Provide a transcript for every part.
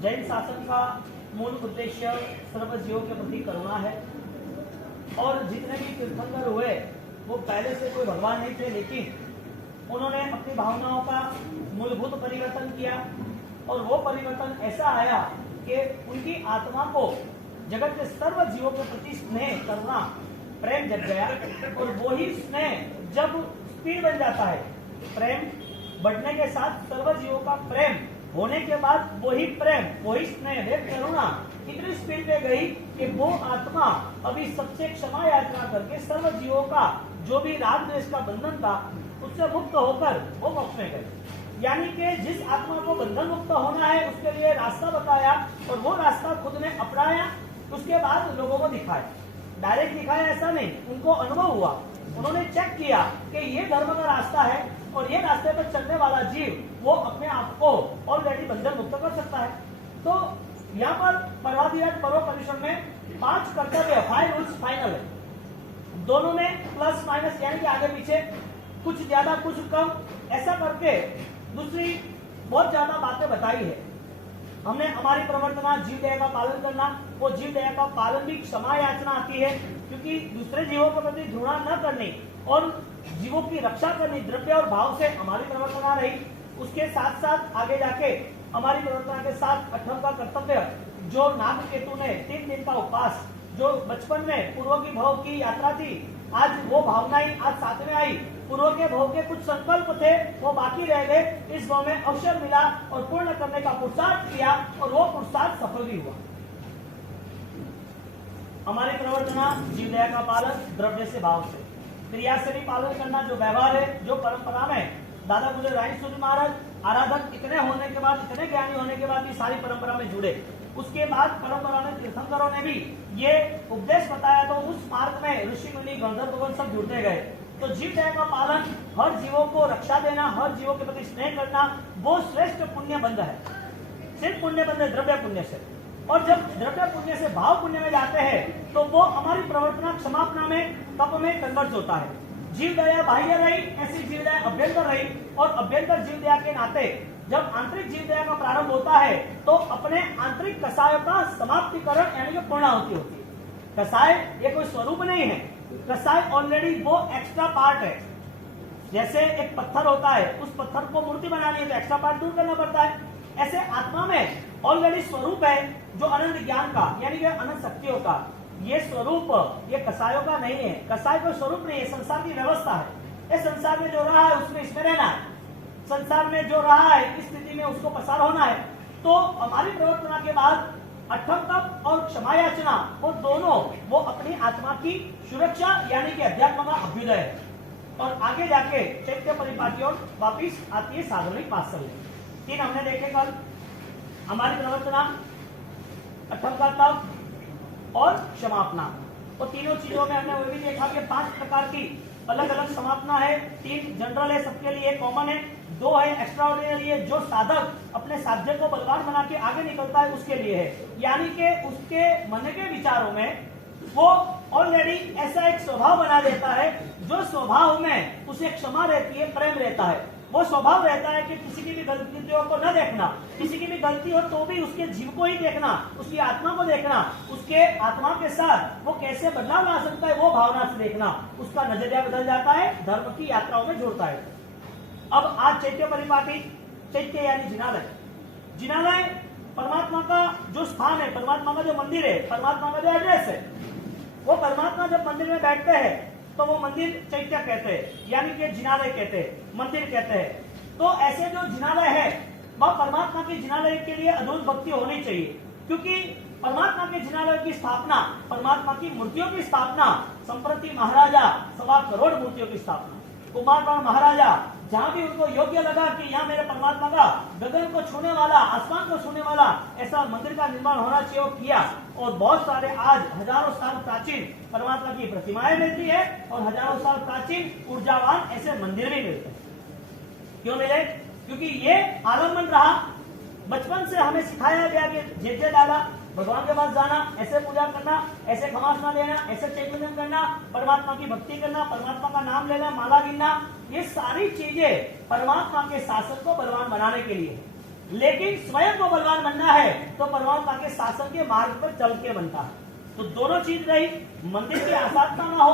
जैन शासन का मूल उद्देश्य सर्व जीवों के प्रति करुणा है। और जितने भी तीर्थंकर हुए वो पहले से कोई भगवान नहीं थे, लेकिन उन्होंने अपनी भावनाओं का मूलभूत परिवर्तन किया और वो परिवर्तन ऐसा आया कि उनकी आत्मा को जगत के सर्व जीवों के प्रति स्नेह, करुणा, प्रेम जग गया। और वही स्नेह जब स्पीड बन जाता है, प्रेम बढ़ने के साथ सर्व जीवों का प्रेम होने के बाद वही प्रेम, वही स्नेह, करुणा इतनी स्पीड पे गई कि वो आत्मा अभी सबसे क्षमा याचना करके सर्व जीवों का जो भी राग द्वेष का बंधन था उससे मुक्त होकर वो मोक्ष में गए। यानी कि जिस आत्मा को बंधन मुक्त होना है उसके लिए रास्ता बताया और वो रास्ता खुद ने अपनाया, उसके बाद लोगों को दिखाया। डायरेक्ट दिखाया ऐसा नहीं, उनको अनुभव हुआ, उन्होंने चेक किया कि ये धर्म का रास्ता है और ये रास्ते पर चलने वाला जीव वो अपने आप को ऑलरेडी बंधन मुक्त कर सकता है। तो यहाँ पर परवादिराज परोपनिषद में 5 कर्तव्य, 5 रूल्स फाइनल है। दोनों में प्लस माइनस यानी कि आगे पीछे कुछ ज्यादा कुछ कम ऐसा करके दूसरी बहुत ज्यादा बातें बताई है। हमने हमारी प्रवर्तना जीव दया का पालन करना, वो जीव दया का पालन भी क्षमा याचना आती है, क्योंकि दूसरे जीवों के प्रति घृणा न करनी और जीवों की रक्षा करनी द्रव्य और भाव से हमारी प्रवर्तना रही। उसके साथ साथ आगे जाके हमारी प्रवर्तना के साथ 8वां का कर्तव्य जो नाग केतु ने 3 दिन का उपवास, जो बचपन में पूर्व की भाव की यात्रा थी, आज वो भावनाएं आज साथ में आई। पूर्व के भाव के कुछ संकल्प थे वो बाकी रह गए, इस भाव में अवसर मिला और पूर्ण करने का पुरुषार्थ किया और वो पुरुषार्थ सफल भी हुआ। हमारी प्रवर्तना जीव दया का पालन द्रव्य से भाव से, क्रिया से भी पालन करना, जो व्यवहार है, जो परंपरा में दादा गुजर राय सूर्य महाराज आराधक इतने होने के बाद, इतने ज्ञानी होने के बाद भी सारी परंपरा में जुड़े। उसके बाद परंपरा में तीर्थंकरों ने भी ये उपदेश बताया तो उस मार्ग में ऋषि मुनि गंधर्व भगवान सब जुड़ते गए। तो जीव दया का पालन, हर जीवों को रक्षा देना, हर जीवों के प्रति स्नेह करना, वो श्रेष्ठ पुण्य बंध है। सिर्फ पुण्य बंध है द्रव्य पुण्य से। और जब द्रव्य पुण्य से भाव पुण्य में जाते हैं तो वो हमारी प्रवर्तना क्षमापना में, तप में कन्वर्ट होता है। जीव दया बाह्य रही, ऐसी जीव दया अभ्यंतर रही, और अभ्यंतर जीव दया के नाते जब आंतरिक जीव दया का प्रारंभ होता है तो अपने आंतरिक कसायों का समाप्तिकरण यानी कि पूर्णाहुति होती है। कसाय ये कोई स्वरूप नहीं है, कसाय ऑलरेडी वो एक्स्ट्रा पार्ट है। जैसे एक पत्थर होता है, उस पत्थर को मूर्ति बनानी है तो एक्स्ट्रा पार्ट दूर करना पड़ता है। ऐसे आत्मा में ऑलरेडी स्वरूप है जो अनंत ज्ञान का यानी कि अनंत शक्तियों का। ये स्वरूप ये कसायों का नहीं है, कसाय कोई स्वरूप नहीं है, संसार की व्यवस्था है। इस संसार में जो रहा है उसमें इसमें रहना है, संसार में जो रहा है इस स्थिति में उसको पसार होना है। तो हमारी प्रवर्तना के बाद 8वां तप और क्षमा याचना, वो दोनों वो अपनी आत्मा की सुरक्षा यानी कि अध्यात्म का अभ्युदय है। और आगे जाके चैत्य परिपाटी और वापिस आती है साधनिक वात्सल्य। 3 हमने देखे कल। हमारी प्रवर्तना, 8वां का तप और क्षमापना, वो तीनों चीजों में हमने वो भी देखा कि 5 प्रकार की अलग अलग समापना है। 3 जनरल है सबके लिए, कॉमन है, 2 है एक्स्ट्राऑर्डिनरी है, जो साधक अपने साध्य को बलवान बना के आगे निकलता है उसके लिए है। यानी कि उसके मन के विचारों में वो ऑलरेडी ऐसा एक स्वभाव बना देता है जो स्वभाव में उसे क्षमा रहती है, प्रेम रहता है। वो स्वभाव रहता है कि किसी की भी गलतियों को न देखना, किसी की भी गलती हो तो भी उसके जीव को ही देखना, उसकी आत्मा को देखना, उसके आत्मा के साथ वो कैसे बदलाव ला सकता है वो भावना से देखना। उसका नजरिया बदल जाता है, धर्म की यात्राओं में जुड़ता है। अब आज चैत्य परिपाटी, चैत्य यानी जिनालय। जिनालय परमात्मा का जो स्थान है, परमात्मा का जो मंदिर है, परमात्मा का जो एड्रेस है, वो परमात्मा जब मंदिर में बैठते हैं तो वो मंदिर चैत्य कहते हैं, यानी कि जिनालय कहते हैं, मंदिर कहते हैं। तो ऐसे जो जिनालय है वह परमात्मा के जिनालय के लिए अद्भुत भक्ति होनी चाहिए, क्योंकि परमात्मा के जिनालय की स्थापना, परमात्मा की मूर्तियों की स्थापना, संप्रति महाराजा 1.25 करोड़ मूर्तियों की स्थापना, कुमारपाल महाराजा जहां भी उनको योग्य लगा कि यहाँ मेरे परमात्मा का गगन को छूने वाला, आसमान को छूने वाला ऐसा मंदिर का निर्माण होना चाहिए, वो किया। और बहुत सारे आज हजारों साल प्राचीन परमात्मा की प्रतिमाएं मिलती है और हजारों साल प्राचीन ऊर्जावान ऐसे मंदिर भी मिलते हैं। क्यों मिले? क्योंकि ये आलम्बन रहा, बचपन से हमें सिखाया गया कि जे डाला, भगवान के पास जाना, ऐसे पूजा करना, ऐसे खमासना लेना, ऐसे चैतन्य करना, परमात्मा की भक्ति करना, परमात्मा का नाम लेना, माला गिनना, ये सारी चीजें परमात्मा के शासन को बलवान बनाने के लिए। लेकिन स्वयं को बलवान बनना है तो परमात्मा के शासन के मार्ग पर चल के बनता है। तो दोनों चीज रही, मंदिर की आसाधना ना हो,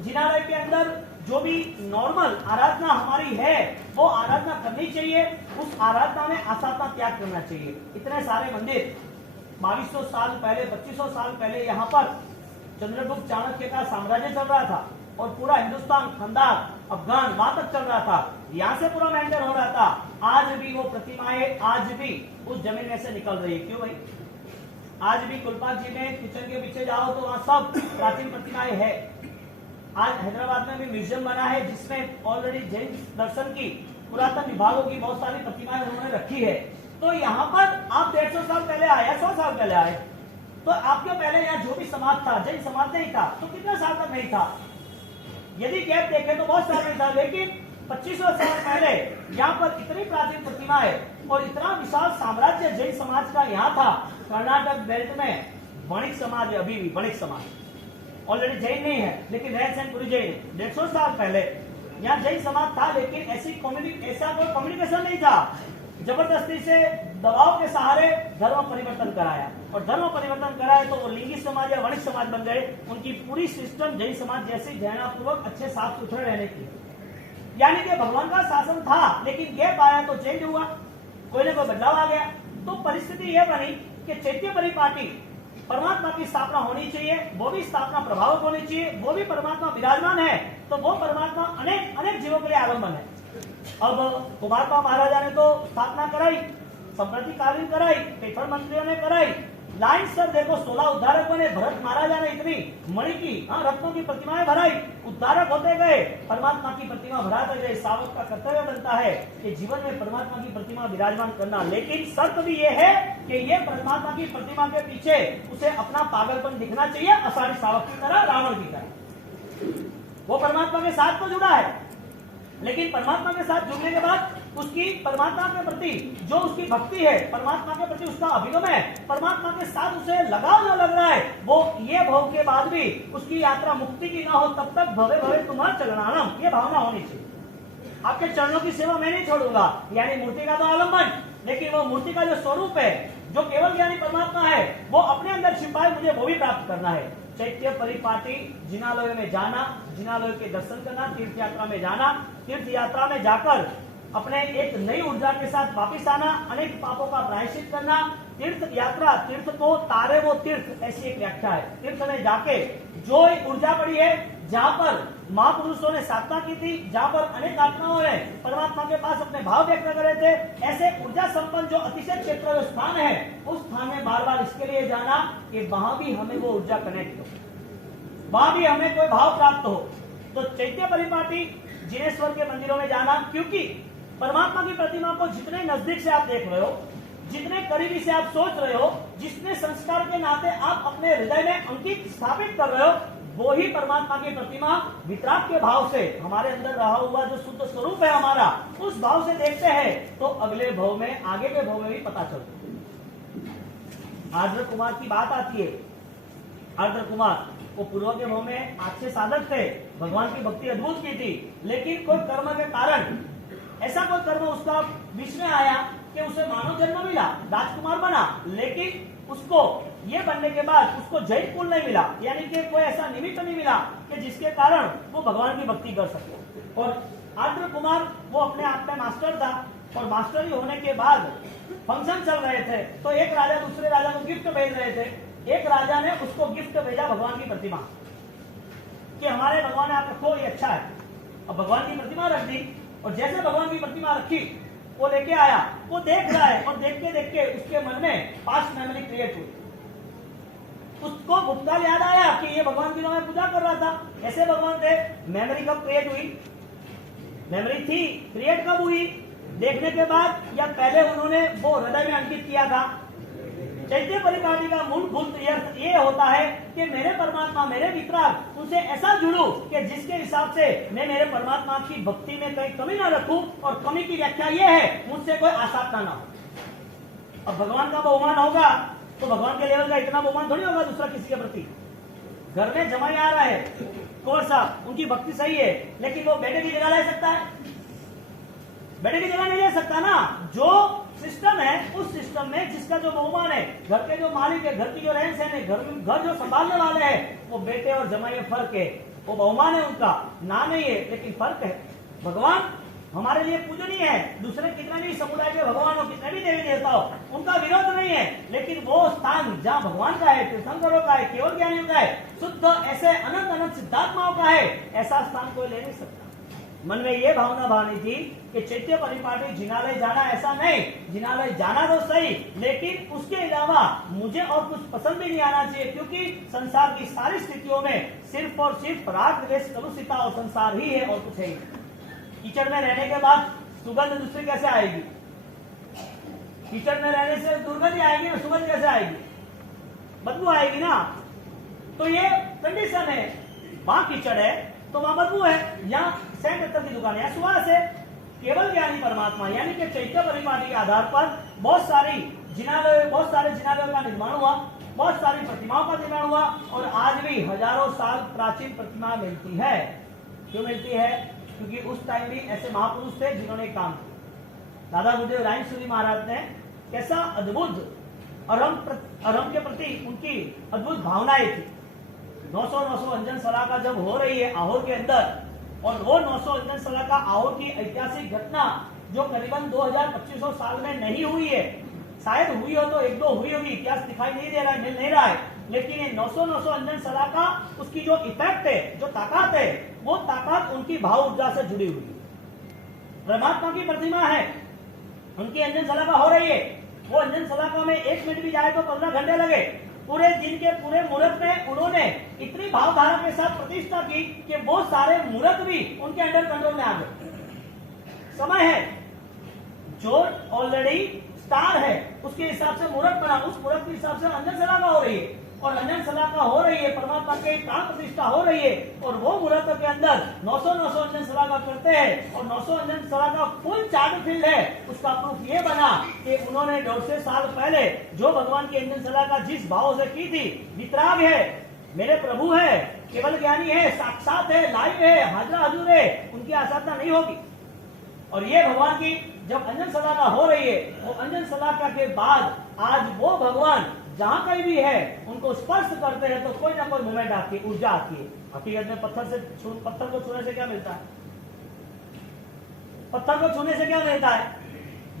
जिनालय के अंदर जो भी नॉर्मल आराधना हमारी है वो आराधना करनी चाहिए, उस आराधना में आसाधना त्याग करना चाहिए। इतने सारे मंदिर 2200 साल पहले, 2500 साल पहले यहाँ पर चंद्रगुप्त चाणक्य का साम्राज्य चल रहा था और पूरा हिंदुस्तान, खंडार, अफगान वहां तक चल रहा था, यहाँ से पूरा मेंटेन हो रहा था। आज भी वो प्रतिमाएं आज भी उस जमीन में से निकल रही है। क्यों भाई? आज भी कुलपात जी में किचन के पीछे जाओ तो वहां सब प्राचीन प्रतिमाएं है। आज हैदराबाद में भी म्यूजियम बना है जिसमें ऑलरेडी जैन दर्शन की, पुरातन विभागों की बहुत सारी प्रतिमाएं उन्होंने रखी है। तो यहाँ पर आप 150 साल पहले आए या 100 साल पहले आए तो आपके पहले यहाँ जो भी समाज था, जैन समाज नहीं था, तो कितने साल तक नहीं था? यदि गैप देखें तो बहुत साल नहीं था, लेकिन 2500 साल पहले यहाँ पर इतनी प्राचीन प्रतिमाएं और इतना विशाल साम्राज्य जैन समाज का यहाँ था। कर्नाटक बेल्ट में वणिक समाज है, अभी भी वणिक समाज, ऑलरेडी जैन नहीं है लेकिन रहन सहन पूरी जैन। 150 साल पहले यहाँ जैन समाज था, लेकिन ऐसा कोई कम्युनिकेशन नहीं था। जबरदस्ती से दबाव के सहारे धर्म परिवर्तन कराया, और धर्म परिवर्तन कराया तो वो लिंगी समाज या वणिक समाज बन गए। उनकी पूरी सिस्टम जैन समाज जैसी जैनापूर्वक अच्छे साफ सुथरे रहने की, यानी कि भगवान का शासन था लेकिन गैप आया तो चेंज हुआ, कोई ना कोई बदलाव आ गया। तो परिस्थिति यह बनी कि चैत्य परिपाटी परमात्मा की स्थापना होनी चाहिए, वो भी स्थापना प्रभावक होनी चाहिए, वो भी परमात्मा विराजमान है, तो वो परमात्मा अनेक अनेक जीवों के लिए आलम्बन है। अब कुमारपाल महाराजा ने तो स्थापना कराई, संप्रतिकालीन कराई, पेपर मंत्रियों ने कराई, लाइन सर देखो 16 उद्धारक बने। भरत महाराजा ने इतनी मणि की रत्नों की प्रतिमाएं भराई, उद्धारक होते गए, परमात्मा की प्रतिमा भराते गए। सावक का कर्तव्य बनता है कि जीवन में परमात्मा की प्रतिमा विराजमान करना, लेकिन शर्त भी ये है कि ये परमात्मा की प्रतिमा के पीछे उसे अपना पागलपन दिखना चाहिए, अषाढ़ी सावक की तरह, रावण की तरह। वो परमात्मा के साथ तो जुड़ा है, लेकिन परमात्मा के साथ जुड़ने के बाद उसकी परमात्मा के प्रति जो उसकी भक्ति है, परमात्मा के प्रति उसका अभिगम है, परमात्मा के साथ उसे लगाव न लग रहा है, वो ये भाव के बाद भी उसकी यात्रा मुक्ति की ना हो तब तक भवे भवे तुम्हारा चलनानम, ये भावना होनी चाहिए। आपके चरणों की सेवा मैं नहीं छोड़ूंगा, यानी मूर्ति का तो आलम्बन, लेकिन वो मूर्ति का जो स्वरूप है, जो केवल ज्ञानी परमात्मा है, वो अपने अंदर छिपा है, मुझे वो भी प्राप्त करना है। चैत्य परिपाटी जिनालय में जाना, जिनालय के दर्शन करना, तीर्थ यात्रा में जाना, तीर्थ यात्रा में जाकर अपने एक नई ऊर्जा के साथ वापिस आना, अनेक पापों का प्रायश्चित करना। तीर्थ यात्रा, तीर्थ को तारे वो तीर्थ, ऐसी एक व्याख्या है। तीर्थ में जाके जो एक ऊर्जा पड़ी है, जहाँ पर महापुरुषों ने साधना की थी, जहाँ पर अनेक आत्माओं ने परमात्मा के पास अपने भाव व्यक्त करे थे, ऐसे ऊर्जा संपन्न जो अतिशय क्षेत्र जो स्थान है, उस स्थान में बार बार इसके लिए जाना कि वहां भी हमें वो ऊर्जा कनेक्ट हो, वहां भी हमें कोई भाव प्राप्त हो। तो चैत्य परिपाटी जिनेश्वर के मंदिरों में जाना, क्योंकि परमात्मा की प्रतिमा को जितने नजदीक से आप देख रहे हो, जितने करीबी से आप सोच रहे हो, जितने संस्कार के नाते आप अपने हृदय में अंकित स्थापित कर रहे हो, वो ही परमात्मा की प्रतिमा वितराग के भाव से हमारे अंदर रहा हुआ जो शुद्ध स्वरूप है हमारा, उस भाव से देखते हैं तो अगले भाव में, आगे के भाव में भी पता चलता है। आर्द्र कुमार की बात आती है। आर्द्र कुमार वो पूर्व के भाव में अच्छे साधक थे, भगवान की भक्ति अद्भुत की थी, लेकिन कोई कर्म के कारण ऐसा कोई कर्म उसका बीच में आया कि उसे मानव जन्म मिला, राजकुमार बना, लेकिन उसको ये बनने के बाद उसको जैन कुल नहीं मिला, यानी कि कोई ऐसा निमित्त नहीं मिला कि जिसके कारण वो भगवान की भक्ति कर सके। और आर्द्र कुमार वो अपने आप में मास्टर था, और मास्टरी होने के बाद फंक्शन चल रहे थे, तो एक राजा दूसरे राजा को गिफ्ट भेज रहे थे। एक राजा ने उसको गिफ्ट भेजा भगवान की प्रतिमा कि हमारे भगवान ने आप रखो, ये अच्छा है। अब भगवान की प्रतिमा रख दी, और जैसे भगवान की प्रतिमा रखी वो लेके आया, वो देख रहा है, और देख के उसके मन में पास्ट मेमोरी क्रिएट हुई। उसको भूतकाल याद आया कि ये भगवान की मैं पूजा कर रहा था, ऐसे भगवान थे। मेमोरी कब क्रिएट हुई? मेमोरी थी, क्रिएट कब हुई? देखने के बाद या पहले उन्होंने वो हृदय में अंकित किया था। चैत्य परिपाटी का मूलभूत अर्थ ये होता है कि मेरे परमात्मा, मेरे वितराग, उनसे ऐसा जुड़ूं कि जिसके हिसाब से मैं मेरे परमात्मा की भक्ति में कहीं कमी ना रखूं, और कमी की व्याख्या ये है मुझसे कोई आसाधना ना हो। अब भगवान का बहुमान होगा तो भगवान के लेवल का इतना बहुमान थोड़ी होगा दूसरा किसी के प्रति। घर में जमाई आ रहा है, कौन सा उनकी भक्ति सही है, लेकिन वो बेटे की जगह ले सकता है? बेटे की जगह नहीं ले सकता ना। जो सिस्टम है उस सिस्टम में जिसका जो बहुमान है, घर के जो मालिक है, घर की जो रहन सहन है, घर जो संभालने वाले हैं, वो बेटे और जमाई में फर्क है। वो बहुमान है उनका, ना नहीं है, लेकिन फर्क है। भगवान हमारे लिए पूजनीय है, दूसरे कितने भी समुदाय के भगवान हो, कितने भी देवी देवता हो, उनका विरोध नहीं है, लेकिन वो स्थान जहाँ भगवान का है, तीर्थंकरों का है, केवल ज्ञानियों का है, शुद्ध ऐसे अनंत अनंत सिद्धात्माओं का है, ऐसा स्थान कोई ले नहीं सकता। मन में ये भावना भावनी थी कि चैत्य परिपाटी जिनालय जाना ऐसा नहीं, जिनालय जाना तो सही, लेकिन उसके अलावा मुझे और कुछ पसंद भी नहीं आना चाहिए, क्योंकि संसार की सारी स्थितियों में सिर्फ और सिर्फ राग द्वेष कलुषिता और संसार ही है और कुछ है। कीचड़ में रहने के बाद सुगंध दूसरी कैसे आएगी? कीचड़ में रहने से दुर्गंध आएगी ना, सुगंध कैसे आएगी? बदबू आएगी ना। तो ये कंडीशन है, वहां कीचड़ है तो वहां बदबू है, यहाँ सेंट अत्तर की दुकान है, सुवास है। केवल ज्ञानी परमात्मा यानी कि चैत्य परिपाटी के आधार पर बहुत सारे जिनालयों का निर्माण हुआ, बहुत सारी प्रतिमाओं का निर्माण हुआ, और आज भी हजारों साल प्राचीन प्रतिमा मिलती है। क्यों मिलती है? क्योंकि उस टाइम भी ऐसे महापुरुष थे जिन्होंने काम किया। दादा गुरुदेव राय सूरी महाराज ने कैसा अद्भुत अरम के प्रति उनकी अद्भुत भावनाएं थी। 900 अंजन सलाका जब हो रही है आहोर के अंदर, और वो 900 अंजन सलाका आहोर की ऐतिहासिक घटना जो करीबन 2500 साल में नहीं हुई है, शायद हुई हो तो एक दो हुई होगी, इतिहास दिखाई नहीं दे रहा है, मिल नहीं रहा है, लेकिन ये 900 अंजन सलाका उसकी जो इफेक्ट है, जो ताकत है, वो ताकत उनकी भाव ऊर्जा से जुड़ी हुई है। परमात्मा की प्रतिमा है, उनकी अंजन सलाका हो रही है, वो अंजन सलाका में 1 मिनट भी जाए तो 15 घंटे लगे। पूरे दिन के पूरे मुहूर्त में उन्होंने इतनी भावधारा के साथ प्रतिष्ठा की कि वो सारे मुहूर्त भी उनके अंडर कंट्रोल में आ गए। समय है जो ऑलरेडी स्टार है, उसके हिसाब से मुहूर्त बना, उस मुहूर्त के हिसाब से अंजन सलाका हो रही है, और अंजन सलाका हो रही है, परमात्मा के प्राण प्रतिष्ठा हो रही है, और वो मुहूर्त के अंदर 900 अंजन सलाका करते हैं, और 900 अंजन सलाका फुल चार्ट फील्ड है। उसका प्रूफ ये बना कि उन्होंने 150 साल पहले जो भगवान की अंजन सलाका जिस भाव से की थी, वितराग है, मेरे प्रभु है, केवल ज्ञानी है, साक्षात है, लाइव है, हाजरा हजूर है, उनकी आसाधना नहीं होगी। और ये भगवान की जब अंजन सलाका हो रही है, वो अंजन सलाका के बाद आज वो भगवान जहां कहीं भी है उनको स्पर्श करते हैं तो कोई ना कोई मूवमेंट आती है, ऊर्जा आती है। हकीकत में पत्थर को छूने से क्या मिलता है? पत्थर को छूने से क्या मिलता है?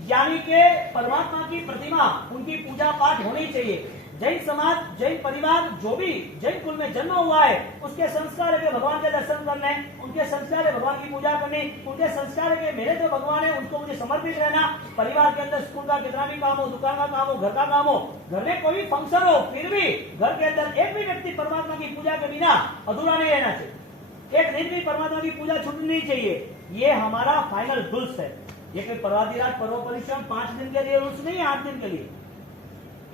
यानी कि परमात्मा की प्रतिमा, उनकी पूजा पाठ होनी चाहिए। जैन समाज, जैन परिवार, जो भी जैन कुल में जन्म हुआ है, उसके संस्कार है भगवान के दर्शन करने, उनके संस्कार है भगवान की पूजा करने, उनके संस्कार है मेरे जो भगवान है उनको मुझे समर्पित रहना। परिवार के अंदर स्कूल का कितना भी काम हो, दुकान का काम हो, घर का काम हो, घर में कोई भी फंक्शन हो, फिर भी घर के अंदर एक भी व्यक्ति परमात्मा की पूजा के बिना अधूरा नहीं रहना चाहिए। एक दिन भी परमात्मा की पूजा छूटनी नहीं चाहिए। ये हमारा फाइनल रूल्स है। ये कोई पर्वाधिराज पर्व परिश्रम 5 दिन के लिए रूल्स नहीं है, 8 दिन के लिए,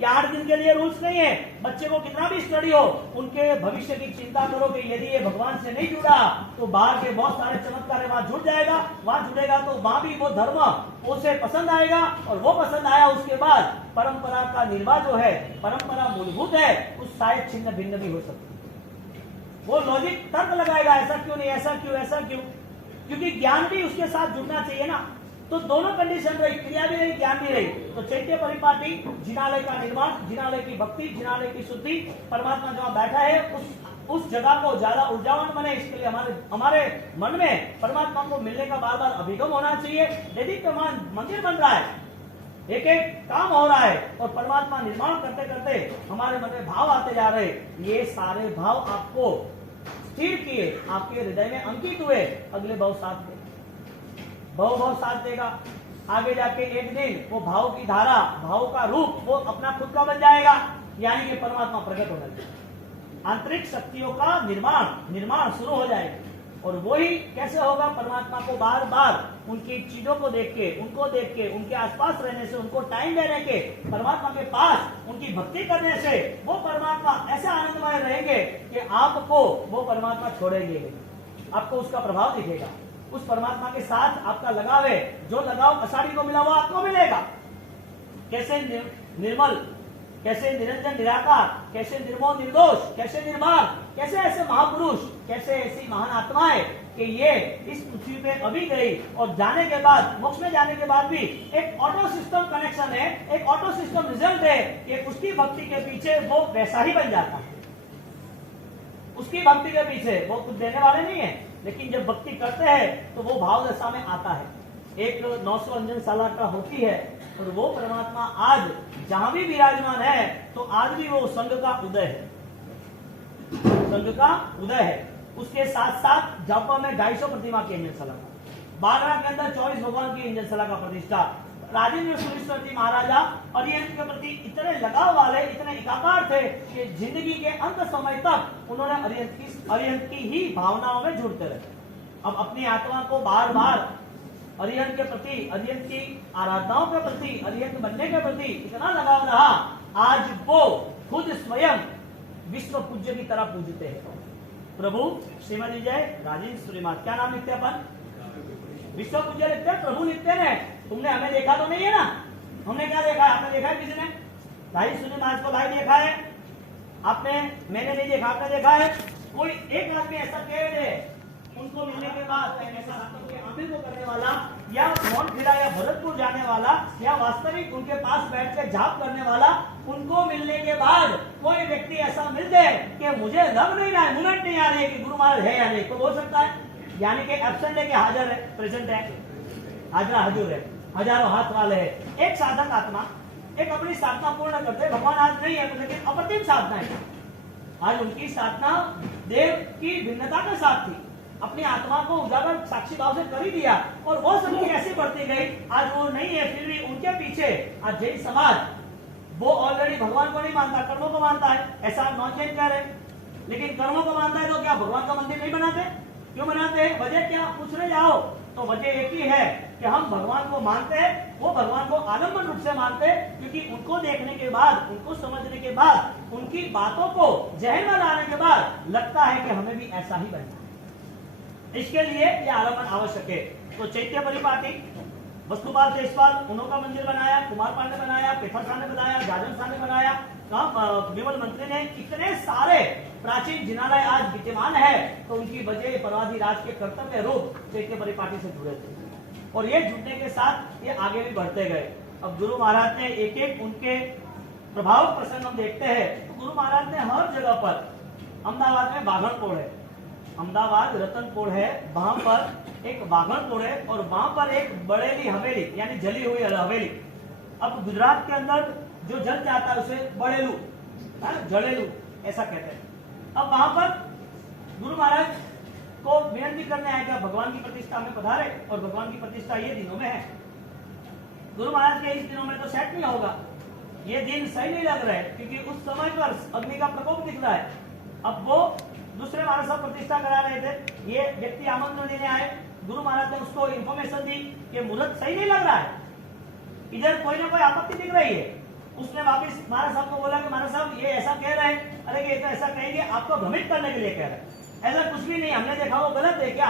8 दिन के लिए रूल्स नहीं है। बच्चे को कितना भी स्टडी हो, उनके भविष्य की चिंता करो कि यदि ये भगवान से नहीं जुड़ा तो बाहर के बहुत सारे चमत्कार वहां जुड़ जाएगा, वहां जुड़ेगा तो वहां भी वो धर्म उसे पसंद आएगा, और वो पसंद आया उसके बाद परंपरा का निर्वाह जो है, परंपरा मूलभूत है, उस शायद छिन्न भिन्न भी हो सकती है। वो लॉजिक तर्क लगाएगा, ऐसा क्यों नहीं, ऐसा क्यों, ऐसा क्यों, क्योंकि ज्ञान भी उसके साथ जुड़ना चाहिए ना। तो दोनों कंडीशन रही, क्रिया भी रही, ज्ञान भी रही। तो चैत्य परिपाटी, जिनालय का निर्माण, जिनालय की भक्ति, जिनालय की शुद्धि, परमात्मा जहाँ बैठा है उस जगह को ज्यादा ऊर्जावान बने, इसके लिए हमारे मन में परमात्मा को मिलने का बार बार अभिगम होना चाहिए। यदि मंदिर बन रहा है, एक एक काम हो रहा है, और परमात्मा निर्माण करते करते हमारे मन में भाव आते जा रहे, ये सारे भाव आपको स्थिर किए, आपके हृदय में अंकित हुए, अगले भाव साथ में भाव साथ देगा। आगे जाके एक दिन वो भाव की धारा, भाव का रूप वो अपना खुद का बन जाएगा, यानी कि परमात्मा प्रकट हो जाएगा। आंतरिक शक्तियों का निर्माण शुरू हो जाएगा। और वही कैसे होगा? परमात्मा को बार बार उनकी चीजों को देख के, उनको देख के, उनके आसपास रहने से, उनको टाइम देने के, परमात्मा के पास उनकी भक्ति करने से वो परमात्मा ऐसे आनंदमय रहेंगे कि आपको वो परमात्मा छोड़ेंगे, आपको उसका प्रभाव दिखेगा। उस परमात्मा के साथ आपका लगाव है, जो लगाव आषाढ़ी को मिला हुआ आपको मिलेगा। कैसे? निर्मल कैसे निरंजन निराकार, कैसे निर्मोह निर्दोष, कैसे निर्माण, कैसे ऐसे महापुरुष, कैसे ऐसी महान आत्माएं कि ये इस पृथ्वी पे अभी गई और जाने के बाद, मोक्ष में जाने के बाद भी एक ऑटो सिस्टम कनेक्शन है, एक ऑटो सिस्टम रिजल्ट है कि उसकी भक्ति के पीछे वो वैसा ही बन जाता है। उसकी भक्ति के पीछे वो कुछ देने वाले नहीं है, लेकिन जब भक्ति करते हैं तो वो भाव दशा में आता है। एक 900 साल का होती है और वो परमात्मा आज जहां भी विराजमान है तो आज भी वो संघ का उदय है, संघ का उदय है। उसके साथ साथ जापा में 250 प्रतिमा की इंजनशाला, बागरा के अंदर 24 भगवान की इंजनशाला का प्रतिष्ठा। राजेंद्र सुरेश्वर महाराजा अरिहंत के प्रति इतने लगाव वाले, इतने एकाकार थे कि जिंदगी के अंत समय तक उन्होंने अरिहंत की ही भावनाओं में जुड़ते रहे। अब अपनी आत्मा को बार बार अरिहंत के प्रति, अरिहंत की आराधनाओं के प्रति, अरिहंत बनने के प्रति इतना लगाव रहा, आज वो खुद स्वयं विश्व पूज्य की तरह पूजते हैं। प्रभु श्रीमती जय राजेंद्र सूर्यमात, क्या नाम लिखते अपन? विश्व पूज्य लिखते हैं, प्रभु लिखते हैं। तुमने हमें देखा तो नहीं है ना? हमने क्या देखा है? आपने देखा है किसी ने? भाई सूर्यमात को भाई देखा है आपने? मैंने नहीं देखा, आपने देखा है? कोई एक आदमी ऐसा कह दे उनको मिलने के बाद, ऐसा आमिर को करने वाला या मोहनखेड़ा या भरतपुर जाने वाला या वास्तविक उनके पास बैठ के जाप करने वाला, उनको मिलने के बाद कोई व्यक्ति ऐसा मिल जाए कि मुझे लग नहीं रहा है, मूवमेंट नहीं आ रही है कि गुरु महाराज है या नहीं, तो बोल सकता है? यानी कि एब्सेंट है कि हाजिर है, प्रेजेंट है, हाजरा हजूर है, हजारों हाथ वाले है। एक साधक आत्मा एक अपनी साधना पूर्ण करते, भगवान आज नहीं है लेकिन अप्रतिम साधना है। आज उनकी साधना देव की भिन्नता के साथ थी, अपनी आत्मा को उजागर साक्षी भाव से कर ही दिया और वो सबकी ऐसी बढ़ती गई। आज वो नहीं है, फिर भी उनके पीछे आज जैन समाज वो ऑलरेडी भगवान को नहीं मानता, कर्मों को मानता है। ऐसा नॉन जैन कह रहे, लेकिन कर्मों को मानता है तो क्या भगवान का मंदिर नहीं बनाते? क्यों बनाते हैं? वजह क्या पूछने जाओ तो वजह एक ही है कि हम भगवान को मानते हैं, वो भगवान को आलम्बन रूप से मानते हैं, क्योंकि उनको देखने के बाद, उनको समझने के बाद, उनकी बातों को जहन में लाने के बाद लगता है कि हमें भी ऐसा ही बनना है। इसके लिए यह आलम्बन आवश्यक है। तो चैत्य परिपाटी, वस्तुपाल तेजपाल उन्होंने मंदिर बनाया, कुमार पाल ने बनाया, पेठा शाह ने बनाया, जाजन शाह ने बनाया, विमल मंत्री ने, इतने सारे प्राचीन जिनालय आज विद्यमान है, तो उनकी वजह परवाधिराज के कर्तव्य रूप चैत्य परिपाटी से जुड़े थे और ये जुड़ने के साथ ये आगे भी बढ़ते गए। अब गुरु महाराज ने एक एक उनके प्रभाव प्रसंग हम देखते हैं तो गुरु महाराज ने हर जगह पर, अहमदाबाद में बाघनपोड़ है, अहमदाबाद रतनपुर है, वहां पर एक बाघनपुर है और वहां पर एक बड़ेली हवेली यानी जली हुई हवेली। अब गुजरात के अंदर जो जल जाता है उसे बड़ेलू, जड़ेलू ऐसा कहते हैं। अब वहां पर गुरु महाराज को विनती करने आए कि भगवान की प्रतिष्ठा में पधारे और भगवान की प्रतिष्ठा ये दिनों में है। गुरु महाराज के इस दिनों में तो सेट नहीं होगा, ये दिन सही नहीं लग रहा है क्योंकि उस समय पर अग्नि का प्रकोप दिख रहा है। अब वो दूसरे महाराज साहब प्रतिष्ठा करा रहे थे, ये व्यक्ति आमंत्रण देने आए, गुरु महाराज ने उसको इंफॉर्मेशन दी कि मुहूर्त सही नहीं लग रहा है, इधर कोई ना कोई आपत्ति दिख रही है। उसने वापस महाराज साहब को बोला कि महाराज साहब ये ऐसा कह रहे हैं, अरे ये तो ऐसा कहेंगे आपको भ्रमित करने के लिए कह रहे हैं, ऐसा कुछ भी नहीं, हमने देखा वो गलत है क्या।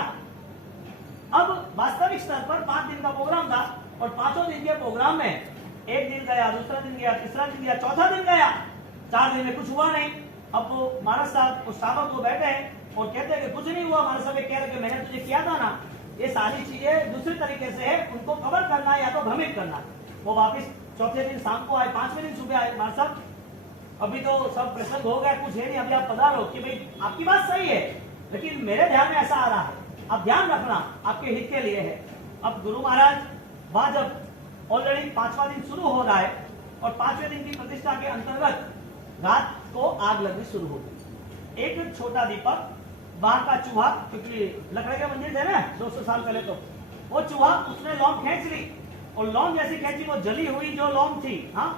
अब वास्तविक स्तर पर 5 दिन का प्रोग्राम था और 5 दिन के प्रोग्राम में एक दिन गया, दूसरा दिन गया, तीसरा दिन गया, चौथा दिन गया, 4 दिन में कुछ हुआ नहीं। अब वो महाराज साहब उस शावक को बैठे हैं और कहते हैं कि कुछ नहीं हुआ। महाराज साहब कह रहे कि मैंने तुझे किया था ना, ये सारी चीजें दूसरी तरीके से है, उनको कवर करना है या तो भ्रमित करना। वो वापिस चौथे दिन शाम को आए, 5वें दिन सुबह आए, महाराज साहब अभी तो सब प्रसंग हो गया, कुछ है नहीं, अभी आप पधारो कि भाई आपकी बात सही है लेकिन मेरे ध्यान में ऐसा आ रहा है, आप ध्यान रखना, आपके हित के लिए है। अब गुरु महाराज वहां जब ऑलरेडी 5वां दिन शुरू हो रहा है और 5वें दिन की प्रतिष्ठा के अंतर्गत रात को आग लगनी शुरू हो गई। एक छोटा दीपक, वहां का चूहा, क्योंकि लकड़े के मंदिर थे ना 200 साल पहले, तो वो चूहा उसने लौंग खींच ली और लौंग जैसी खींची वो जली हुई जो लौंग थी, हाँ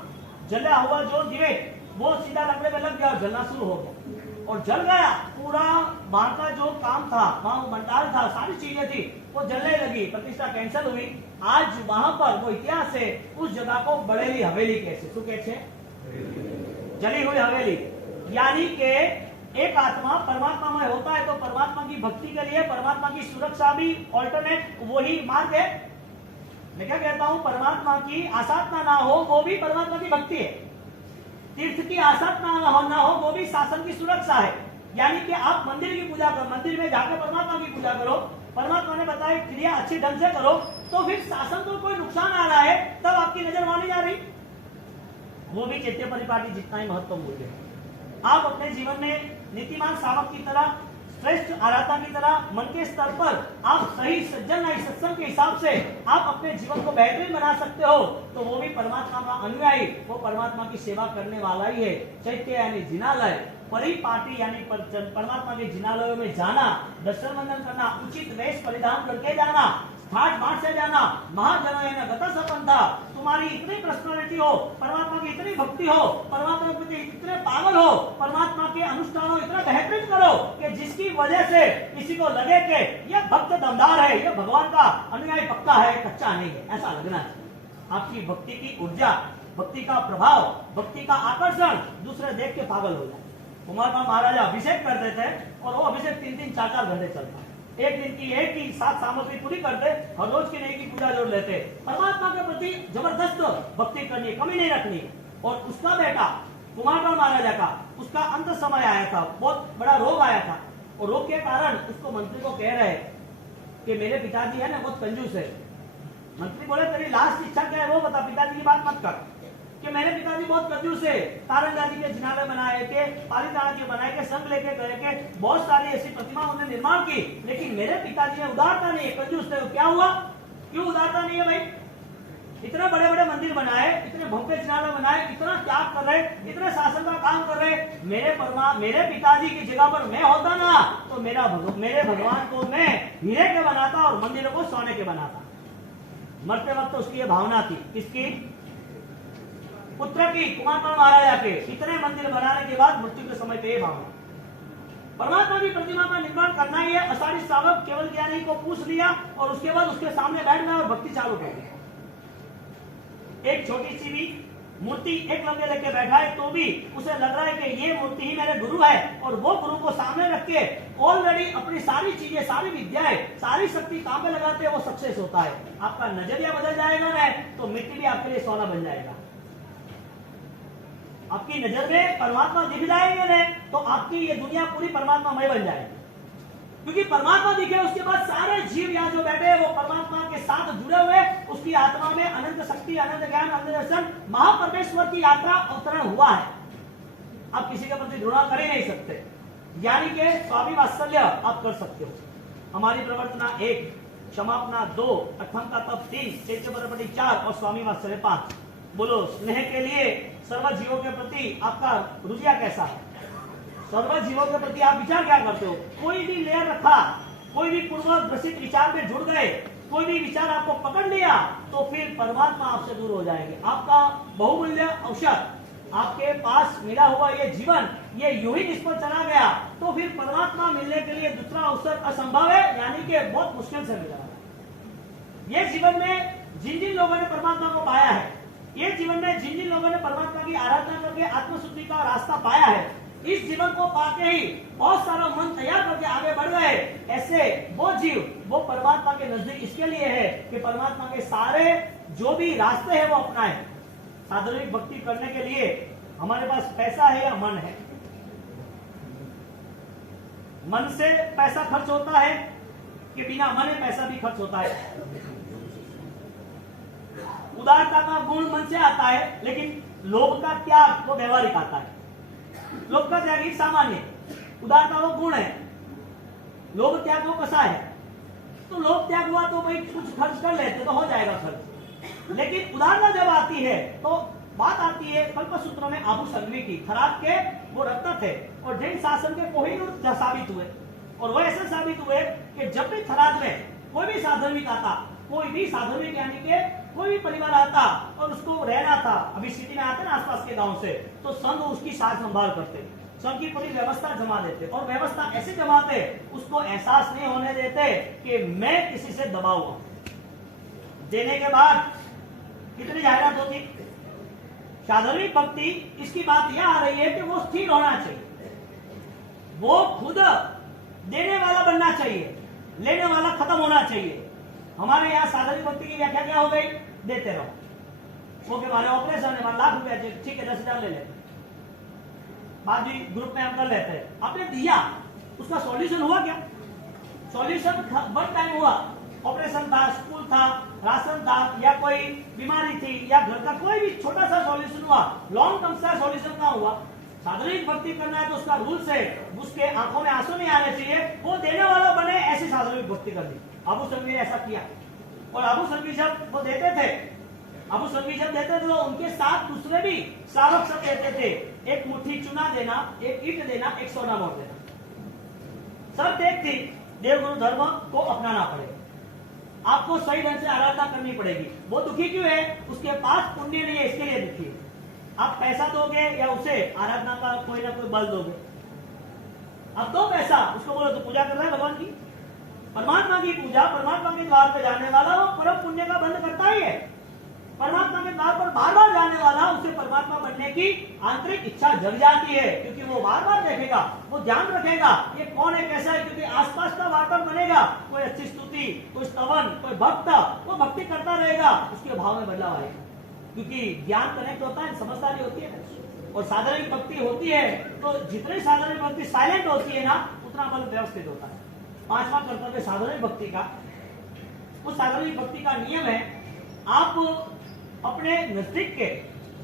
जला हुआ जो दिवे, वो सीधा लकड़े पे लग गया और जलना शुरू हो गया और जल गया पूरा। वहां का जो काम था, वहां मंडाल था, सारी चीजें थी, वो जलने लगी, प्रतिष्ठा कैंसिल हुई। आज वहां पर वो इतिहास है, उस जगह को बड़ेली हवेली कैसे, शू कहते जली हुई हवेली। यानी कि एक आत्मा परमात्मा में होता है तो परमात्मा की भक्ति के लिए परमात्मा की सुरक्षा भी ऑल्टरनेट वही मार्ग है। मैं क्या कहता हूं, परमात्मा की आसाधना ना हो वो भी परमात्मा की भक्ति है। तीर्थ की आसक्त ना हो वो भी शासन की सुरक्षा है। यानी कि आप मंदिर की पूजा करो, मंदिर में जाकर परमात्मा की पूजा करो, परमात्मा ने बताई क्रिया अच्छी ढंग से करो, तो फिर शासन को कोई नुकसान आ रहा है तब आपकी नजर वहां नहीं जा रही, वो भी चैत्य परिपाटी जितना ही महत्वपूर्ण है। आप अपने जीवन में नीतिमान शावक की तरह, श्रेष्ठ आराधना की तरह मन के स्तर पर आप सही सज्जन सत्संग के हिसाब से आप अपने जीवन को बेहतरीन बना सकते हो, तो वो भी परमात्मा का अनुयायी, वो परमात्मा की सेवा करने वाला ही है। चैत्य यानी जिनालय, परिपाटी यानी परमात्मा के जिनालयों में जाना, दर्शन वंदन करना, उचित वेश परिधान करके जाना, ठाट बाट से जाना, महाजन गत सपंथा, तुम्हारी इतनी पर्सनालिटी हो, परमात्मा की इतनी भक्ति हो, परमात्मा के प्रति इतने पागल हो, परमात्मा के अनुष्ठानों इतना बेहतरीन करो कि जिसकी वजह से किसी को लगे कि यह भक्त दमदार है, यह भगवान का अनुयायी पक्का है, कच्चा नहीं है, ऐसा लगना चाहिए। आपकी भक्ति की ऊर्जा, भक्ति का प्रभाव, भक्ति का आकर्षण दूसरे देख के पागल हो जाए। कुमारपाल महाराजा अभिषेक करते थे और वो अभिषेक 3-3, 4-4 घंटे चलता, एक दिन की एक ही सात सामग्री पूरी करते, हर रोज की नहीं की पूजा जोड़ लेते। परमात्मा के प्रति जबरदस्त भक्ति करनी, कमी नहीं रखनी। और उसका बेटा कुमारपाल महाराजा का, उसका अंत समय आया था, बहुत बड़ा रोग आया था, और रोग के कारण उसको मंत्री को कह रहे कि मेरे पिताजी है ना बहुत कंजूस है। मंत्री बोले तेरी लास्ट इच्छा क्या है वो बता, पिताजी की बात मत कर। कि मेरे पिताजी बहुत कंजूस है, तारंगा जी के जिनालय बनाए के, पालीताना के बनाए के, संग लेके गए के, बहुत सारी ऐसी प्रतिमा उन्होंने निर्माण की, लेकिन मेरे पिताजी ने उदारता नहीं है, कंजूस थे। क्या हुआ, क्यों उदारता नहीं है भाई? इतने बड़े बड़े मंदिर बनाए, इतने भव्य जिनालय बनाए, इतना त्याग कर रहे, इतने शासन का काम कर रहे। मेरे पिताजी की जगह पर मैं होता ना तो मेरे भगवान को मैं हीरे के बनाता और मंदिरों को सोने के बनाता। मरते वक्त उसकी ये भावना थी, किसकी? पुत्र की, कुमारपाल महाराजा के। इतने मंदिर बनाने के बाद मृत्यु के समय पे ये भावना, परमात्मा की प्रतिमा का निर्माण करना ही है। अषाढ़ी श्रावक केवल ज्ञानी को पूछ लिया और उसके बाद उसके सामने बैठ गया और भक्ति चालू कर दी। एक छोटी सी भी मूर्ति एक लम्बे लेके बैठा है तो भी उसे लग रहा है कि ये मूर्ति ही मेरे गुरु है, और वो गुरु को सामने रख के ऑलरेडी अपनी सारी चीजें, सारी विद्याएं, सारी शक्ति काम में लगाते वो सक्सेस होता है। आपका नजरिया बदल जाएगा ना तो मिट्टी भी आपके लिए सोना बन जाएगा। आपकी नजर में परमात्मा दिख जाएंगे ना तो आपकी ये दुनिया पूरी परमात्मामय बन जाएगी, क्योंकि परमात्मा दिखे उसके बाद सारे जीव यहाँ जो बैठे हैं वो परमात्मा के साथ जुड़े हुए, उसकी आत्मा में अनंत शक्ति, अनंत ज्ञान, अनंत दर्शन, महापरमेश्वर की यात्रा अवतरण हुआ है। आप किसी के प्रति घृणा कर ही नहीं सकते, यानी कि स्वामी वात्सल्य आप कर सकते हो। हमारी प्रवर्तना 1, क्षमापना 2, अठम का तप 3, चैत्य परिपाटी 4 और स्वामी वात्सल्य 5। बोलो, स्नेह के लिए सर्व जीवों के प्रति आपका रुझिया कैसा है? सर्व जीवों के प्रति आप विचार क्या करते हो? कोई भी लेयर रखा, कोई भी पूर्व ग्रसित विचार में जुड़ गए, कोई भी विचार आपको पकड़ लिया तो फिर परमात्मा आपसे दूर हो जाएंगे। आपका बहुमूल्य अवसर, आपके पास मिला हुआ ये जीवन, ये यूं ही निष्फल चला गया तो फिर परमात्मा मिलने के लिए दूसरा अवसर असंभव है, यानी कि बहुत मुश्किल से मिला। ये जीवन में जिन जिन लोगों ने परमात्मा को पाया है, ये जीवन में जिन जिन लोगों ने परमात्मा की आराधना करके आत्मशुद्धि का रास्ता पाया है, इस जीवन को पाके ही बहुत सारा मन तैयार करके आगे बढ़ गए, ऐसे वो जीव वो परमात्मा के नजदीक इसके लिए है कि परमात्मा के सारे जो भी रास्ते हैं वो अपनाए। साधुनिक भक्ति करने के लिए हमारे पास पैसा है या मन है? मन से पैसा खर्च होता है कि बिना मने पैसा भी खर्च होता है? उदारता का गुण मन से आता है, लेकिन लोभ का त्याग वो व्यवहारिक आता है। लोभ का त्याग सामान्य, उदारता वो गुण है, लोभ त्याग वो कसा है। तो लोभ त्याग हुआ तो भाई कुछ खर्च कर लेते तो हो जाएगा खर्च, लेकिन उदारता जब आती है तो बात आती है कल्पसूत्र में आभू संघवी की। खराब के वो रक्त थे और जैन शासन के कोहिनूर साबित हुए, और वो ऐसे साबित हुए कि जब भी थराद में कोई भी साधर्मिक आता, कोई भी साधर्मिक यानी कि कोई भी परिवार आता और उसको रहना था, अभी सिटी में आते ना आसपास के गांव से, तो संघ उसकी सार संभाल करते, संघ की पूरी व्यवस्था जमा देते, और व्यवस्था ऐसे जमाते उसको एहसास नहीं होने देते कि मैं किसी से दबा हुआ। देने के बाद कितनी जाहिरात होती? साधर्मिक भक्ति इसकी बात यह आ रही है कि वो स्थिर होना चाहिए, वो खुद देने वाला बनना चाहिए, लेने वाला खत्म होना चाहिए। हमारे यहाँ साधर्मिक भक्ति की व्याख्या क्या हो गई? देते रहो, वो कि हमारे ऑपरेशन है, हमारे लाख रुपया, ठीक है 10,000 ले ले, बात भी ग्रुप में हम कर लेते हैं। आपने दिया, उसका सॉल्यूशन हुआ क्या? सॉल्यूशन वन टाइम हुआ, ऑपरेशन था, स्कूल था, राशन था, या कोई बीमारी थी, या घर का कोई भी छोटा सा सॉल्यूशन हुआ। लॉन्ग टर्म का सॉल्यूशन कहाँ हुआ? सार्वजनिक भक्ति करना है तो उसका रूल्स है, उसके आंखों में आंसू नहीं आने चाहिए, वो देने वाला बने, ऐसी सार्वजनिक भक्ति करनी। अबू संघवी ने ऐसा किया। और अबू संघवी जब वो देते थे, अबू संघवी जब देते थे तो उनके साथ दूसरे भी श्रावक सब देते थे। एक मुट्ठी चुना देना, एक ईंट देना, एक सोना मोड़ देना। शर्त एक थी, देवगुरु धर्म को अपनाना पड़ेगा, आपको सही ढंग से आराधना करनी पड़ेगी। वो दुखी क्यों है? उसके पास पुण्य नहीं है, इसके लिए दुखी है। आप पैसा दोगे या उसे आराधना का कोई ना कोई बल दोगे? अब दो पैसा, उसको बोलो तो पूजा कर रहा है भगवान की, परमात्मा की पूजा, परमात्मा के द्वार पे जाने वाला वो परम पुण्य का बंद करता ही है। परमात्मा के द्वार पर बार बार जाने वाला, उसे परमात्मा बनने की आंतरिक इच्छा जग जाती है, क्योंकि वो बार बार देखेगा, वो ध्यान रखेगा ये कौन है, कैसा है, क्योंकि आसपास का वातावरण बनेगा। कोई अच्छी स्तुति, कोई स्तवन, कोई भक्त, वो भक्ति करता रहेगा, उसके भाव में बदलाव आएगा, क्योंकि ज्ञान कनेक्ट होता है, समझदारी होती है। और साधारण भक्ति होती है तो जितनी साधारण भक्ति साइलेंट होती है ना, उतना बल व्यवस्थित होता है। पांचवा कर्तव्य साधारण भक्ति का, उस साधारण भक्ति का नियम है, आप अपने नजदीक के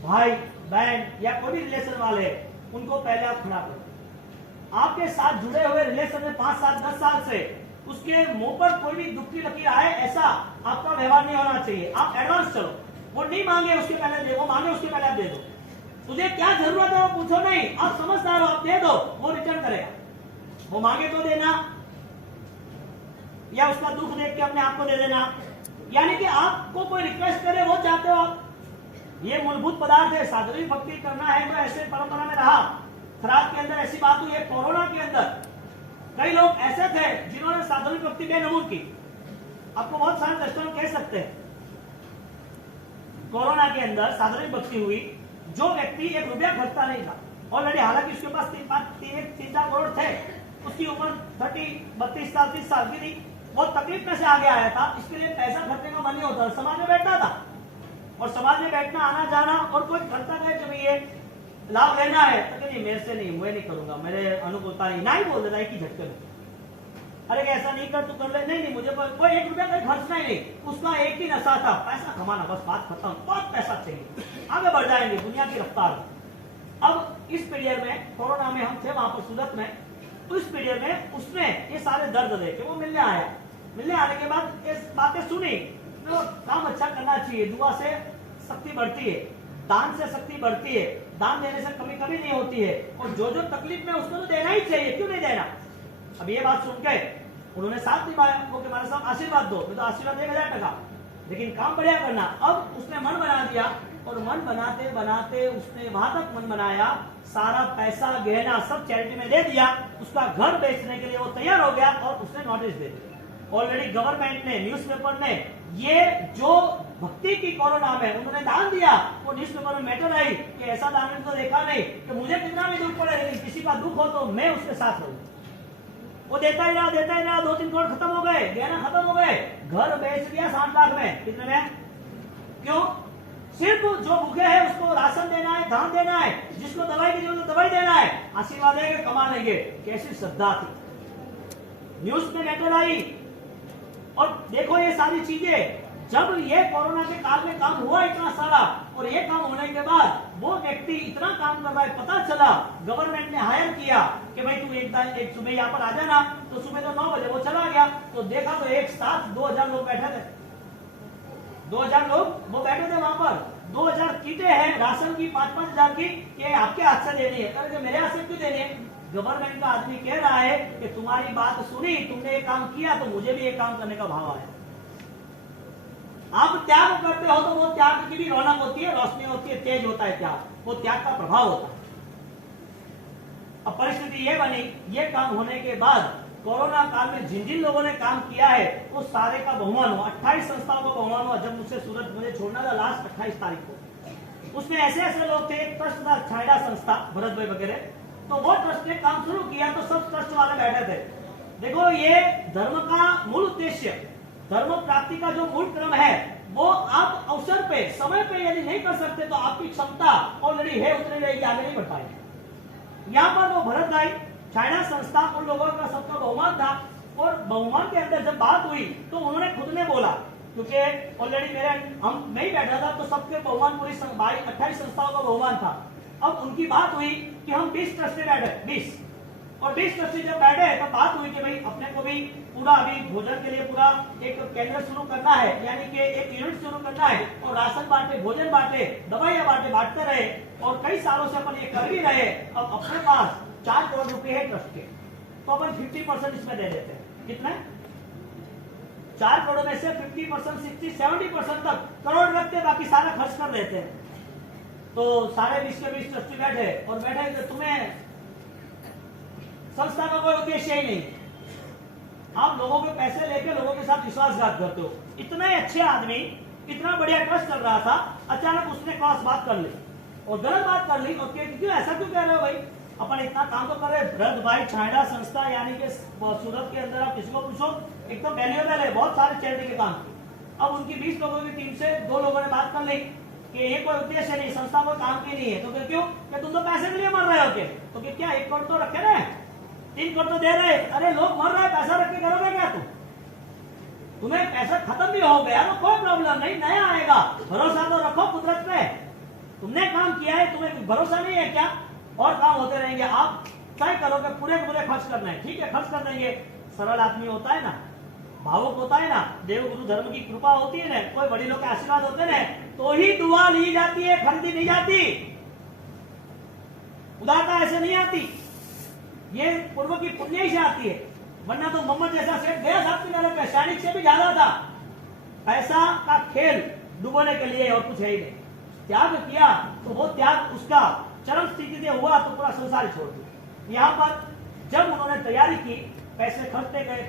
भाई बहन या कोई भी रिलेशन वाले, उनको पहले आप खड़ा करो। आपके साथ जुड़े हुए रिलेशन में 5 साल 10 साल से उसके मुंह पर कोई भी दुख की लकीर आए, ऐसा आपका व्यवहार नहीं होना चाहिए। आप एडवांस चलो, वो नहीं मांगे उसके पहले दे, वो मांगे उसके पहले आप दे दो। तुझे क्या जरूरत है वो पूछो नहीं, आप समझदार हो, आप दे दो, वो रिटर्न करेगा। वो मांगे तो देना, या उसका दुख देख के अपने आप को दे देना, यानी कि आपको कोई रिक्वेस्ट करे वो चाहते हो आप। ये मूलभूत पदार्थ है। साधारण भक्ति करना है तो ऐसे परंपरा में रहा। खराब के अंदर ऐसी बात हुई है, कोरोना के अंदर कई लोग ऐसे थे जिन्होंने साधारण भक्ति बेनमूद की। आपको बहुत सारे दर्शकों कह सकते हैं, कोरोना के अंदर साधारण भक्ति हुई, जो व्यक्ति 1 रुपया खर्चता नहीं था ऑलरेडी, हालांकि उसके पास 3-4 करोड़ थे, उसकी उम्र 32 साल 30 साल की थी, बहुत तकलीफ में से आगे आया था, इसके लिए पैसा खर्चने का मन नहीं होता, समाज में बैठना था। और समाज में बैठना, आना जाना, और कोई खर्चा करे कि भैया लाभ लेना है तो नहीं, मेरे से नहीं, मैं नहीं करूंगा, मेरे अनुकूलता नहीं, ना ही बोल देना एक ही झटके में, अरे ऐसा नहीं कर, तू कर ले, नहीं मुझे कोई 1 रुपया का खर्चना ही नहीं। उसका एक ही नशा था, पैसा कमाना, बस बात खत्म, बहुत पैसा चाहिए, आगे बढ़ जाएंगे दुनिया की रफ्तार। अब इस पीरियड में, कोरोना में हम थे वहां पर सूरत में, तो इस पीरियड में उसने ये सारे दर्द देखे, वो मिलने आया। मिलने आने के बाद ये बातें सुनी, तो काम अच्छा करना चाहिए, दुआ से शक्ति बढ़ती है, दान से शक्ति बढ़ती है, दान देने से कमी कभी नहीं होती है, और जो जो तकलीफ में उसको तो देना ही चाहिए, क्यों नहीं देना। अब ये बात सुन के उन्होंने साथ निभाया, वो कि हमारे साथ आशीर्वाद दो, तो आशीर्वाद 1000 टका, लेकिन काम बढ़िया करना। अब उसने मन बना दिया, और मन बनाते बनाते उसने वहां तक मन बनाया, सारा पैसा गहना सब चैरिटी में दे दिया, उसका घर बेचने के लिए वो तैयार हो गया, और उसने नोटिस दे दिया। ऑलरेडी गवर्नमेंट ने, न्यूज़पेपर ने, ये जो भक्ति की कोरोना में उन्होंने दान दिया, वो न्यूज़पेपर में मैटर आई कि ऐसा दान तो देखा नहीं कि मुझे कितना भी दुख पड़े, लेकिन किसी का दुख हो तो मैं उसके साथ रहूं। वो देता ही रहा, 2-3 करोड़ खत्म हो गए, गहना खत्म हो गए, घर बेच दिया 60 लाख में। कितने में? क्यों? सिर्फ जो भूखे हैं उसको राशन देना है, दान देना है, जिसको दवाई की जरूरत दवाई देना है, आशीर्वाद लेंगे, कमा लेंगे। कैसी श्रद्धा थी। न्यूज में मैटर आई, और देखो ये सारी चीजें, जब ये कोरोना के काल में काम हुआ इतना सारा, और ये काम होने के बाद वो व्यक्ति इतना काम कर रहा है, पता चला, गवर्नमेंट ने हायर किया कि भाई तू एक सुबह यहाँ पर आ जाना, तो सुबह तो 9 बजे वो चला गया, तो देखा तो एक साथ 2000 लोग बैठे थे, 2000 लोग वो बैठे थे वहां पर। 2000 कीटें हैं राशन की, 5-5 हजार की, कि आपके हाथ से देनी है। अरे मेरे हाथ से क्यों देनी है? गवर्नमेंट का आदमी कह रहा है कि तुम्हारी बात सुनी, तुमने ये काम किया, तो मुझे भी ये काम करने का भाव आया। आप त्याग करते हो तो वो त्याग की भी रौनक होती है, रोशनी होती है, तेज होता है त्याग, वो त्याग का प्रभाव होता है। अब परिस्थिति ये बनी, ये काम होने के बाद कोरोना काल में जिन जिन लोगों ने काम किया है वो सारे का बहुमान हुआ, 28 संस्थाओं का बहुमान हुआ। जब मुझसे सूरत मुझे छोड़ना था लास्ट 28 तारीख को, उसमें ऐसे ऐसे लोग थे, एक ट्रस्ट था छायड़ा संस्था, भरत भाई वगैरह, तो वो ट्रस्ट ने काम शुरू किया, तो सब ट्रस्ट वाले बैठे थे। देखो ये धर्म का मूल उद्देश्य, धर्म प्राप्ति का जो मूल क्रम है, वो आप अवसर पे, समय पे यदि नहीं कर सकते तो आपकी क्षमता ऑलरेडी है, उतनी रहेगी, आगे नहीं बढ़ पाएगी। यहाँ पर वो भरत भाई चाइना संस्था उन लोगों का सबका बहुमान था, और बहुमान के अंदर जब बात हुई तो उन्होंने खुद ने बोला, क्योंकि ऑलरेडी मैं ही बैठा था तो सबके बहुमान पूरी 28 संस्थाओं का बहुमान था। अब उनकी बात हुई कि हम 20 ट्रस्टी बैठे, 20 और 20 ट्रस्टी जब बैठे तब बात हुई कि भाई अपने को भी पूरा अभी भोजन के लिए पूरा एक केंद्र शुरू करना है, यानी कि एक यूनिट शुरू करना है, और राशन बांटे, भोजन बांटे, दवाइयां बांटते रहे, और कई सालों से अपन ये कर भी रहे। अब अपने पास 4 करोड़ रुपए है ट्रस्ट के, तो अपन 50% इसमें दे देते हैं। कितना? 4 करोड़ में से 50%, 60-70% तक करोड़ रखते, बाकी सारा खर्च कर देते हैं। तो सारे 20 के 20 ट्रस्टी बैठे और बैठे कि तुम्हें संस्था का कोई उद्देश्य ही नहीं, आप लोगों के पैसे लेके लोगों के साथ विश्वासघात करते हो। इतने अच्छे आदमी, इतना बढ़िया ट्रस्ट चल रहा था, अचानक उसने क्रॉस बात कर ली और गलत बात कर ली। और क्यों ऐसा क्यों कह रहे हो भाई, अपन इतना काम तो कर रहे। भरत भाई चाइना संस्था यानी कि सूरत के अंदर आप किसी को पूछो एकदम वैल्यूएबल है, बहुत सारे चैरिटी के काम। अब उनकी 20 लोगों की टीम से 2 लोगों ने बात कर ली कि ये कोई उद्देश्य नहीं, संस्था कोई काम की नहीं है। तो क्यों? कि तुम तो पैसे के लिए मर रहे हो तो क्या 1 करोड़ तो रखे रहे, 3 करोड़ तो दे रहे। अरे लोग मर रहे हैं, पैसा रख के करोगे क्या तुम? तुम्हें पैसा खत्म भी हो गया तो कोई प्रॉब्लम नहीं, नया आएगा। भरोसा तो रखो कुदरत पे, तुमने काम किया है, तुम्हें भरोसा नहीं है क्या? और काम होते रहेंगे। आप तय करो कि पूरे खर्च करना है, ठीक है खर्च कर देंगे। सरल आदमी होता है ना, भावुक होता है ना, देव गुरु धर्म की कृपा होती है ना, कोई बड़ी लोग के आशीर्वाद होते हैं तो ही दुआ ली जाती है, खरीदी नहीं जाती। उदारता ऐसे नहीं आती, ये पूर्व की पुण्य से आती है। वरना तो मोहम्मद जैसा सेठ गया साहब की नजर पे, सैनिक से भी ज्यादा था। पैसा का खेल डुबोने के लिए और कुछ है ही नहीं। त्याग किया तो वो त्याग उसका चरम स्थिति से हुआ तो पूरा संसार छोड़ दिया। यहाँ पर जब उन्होंने तैयारी की, पैसे खर्चते गए,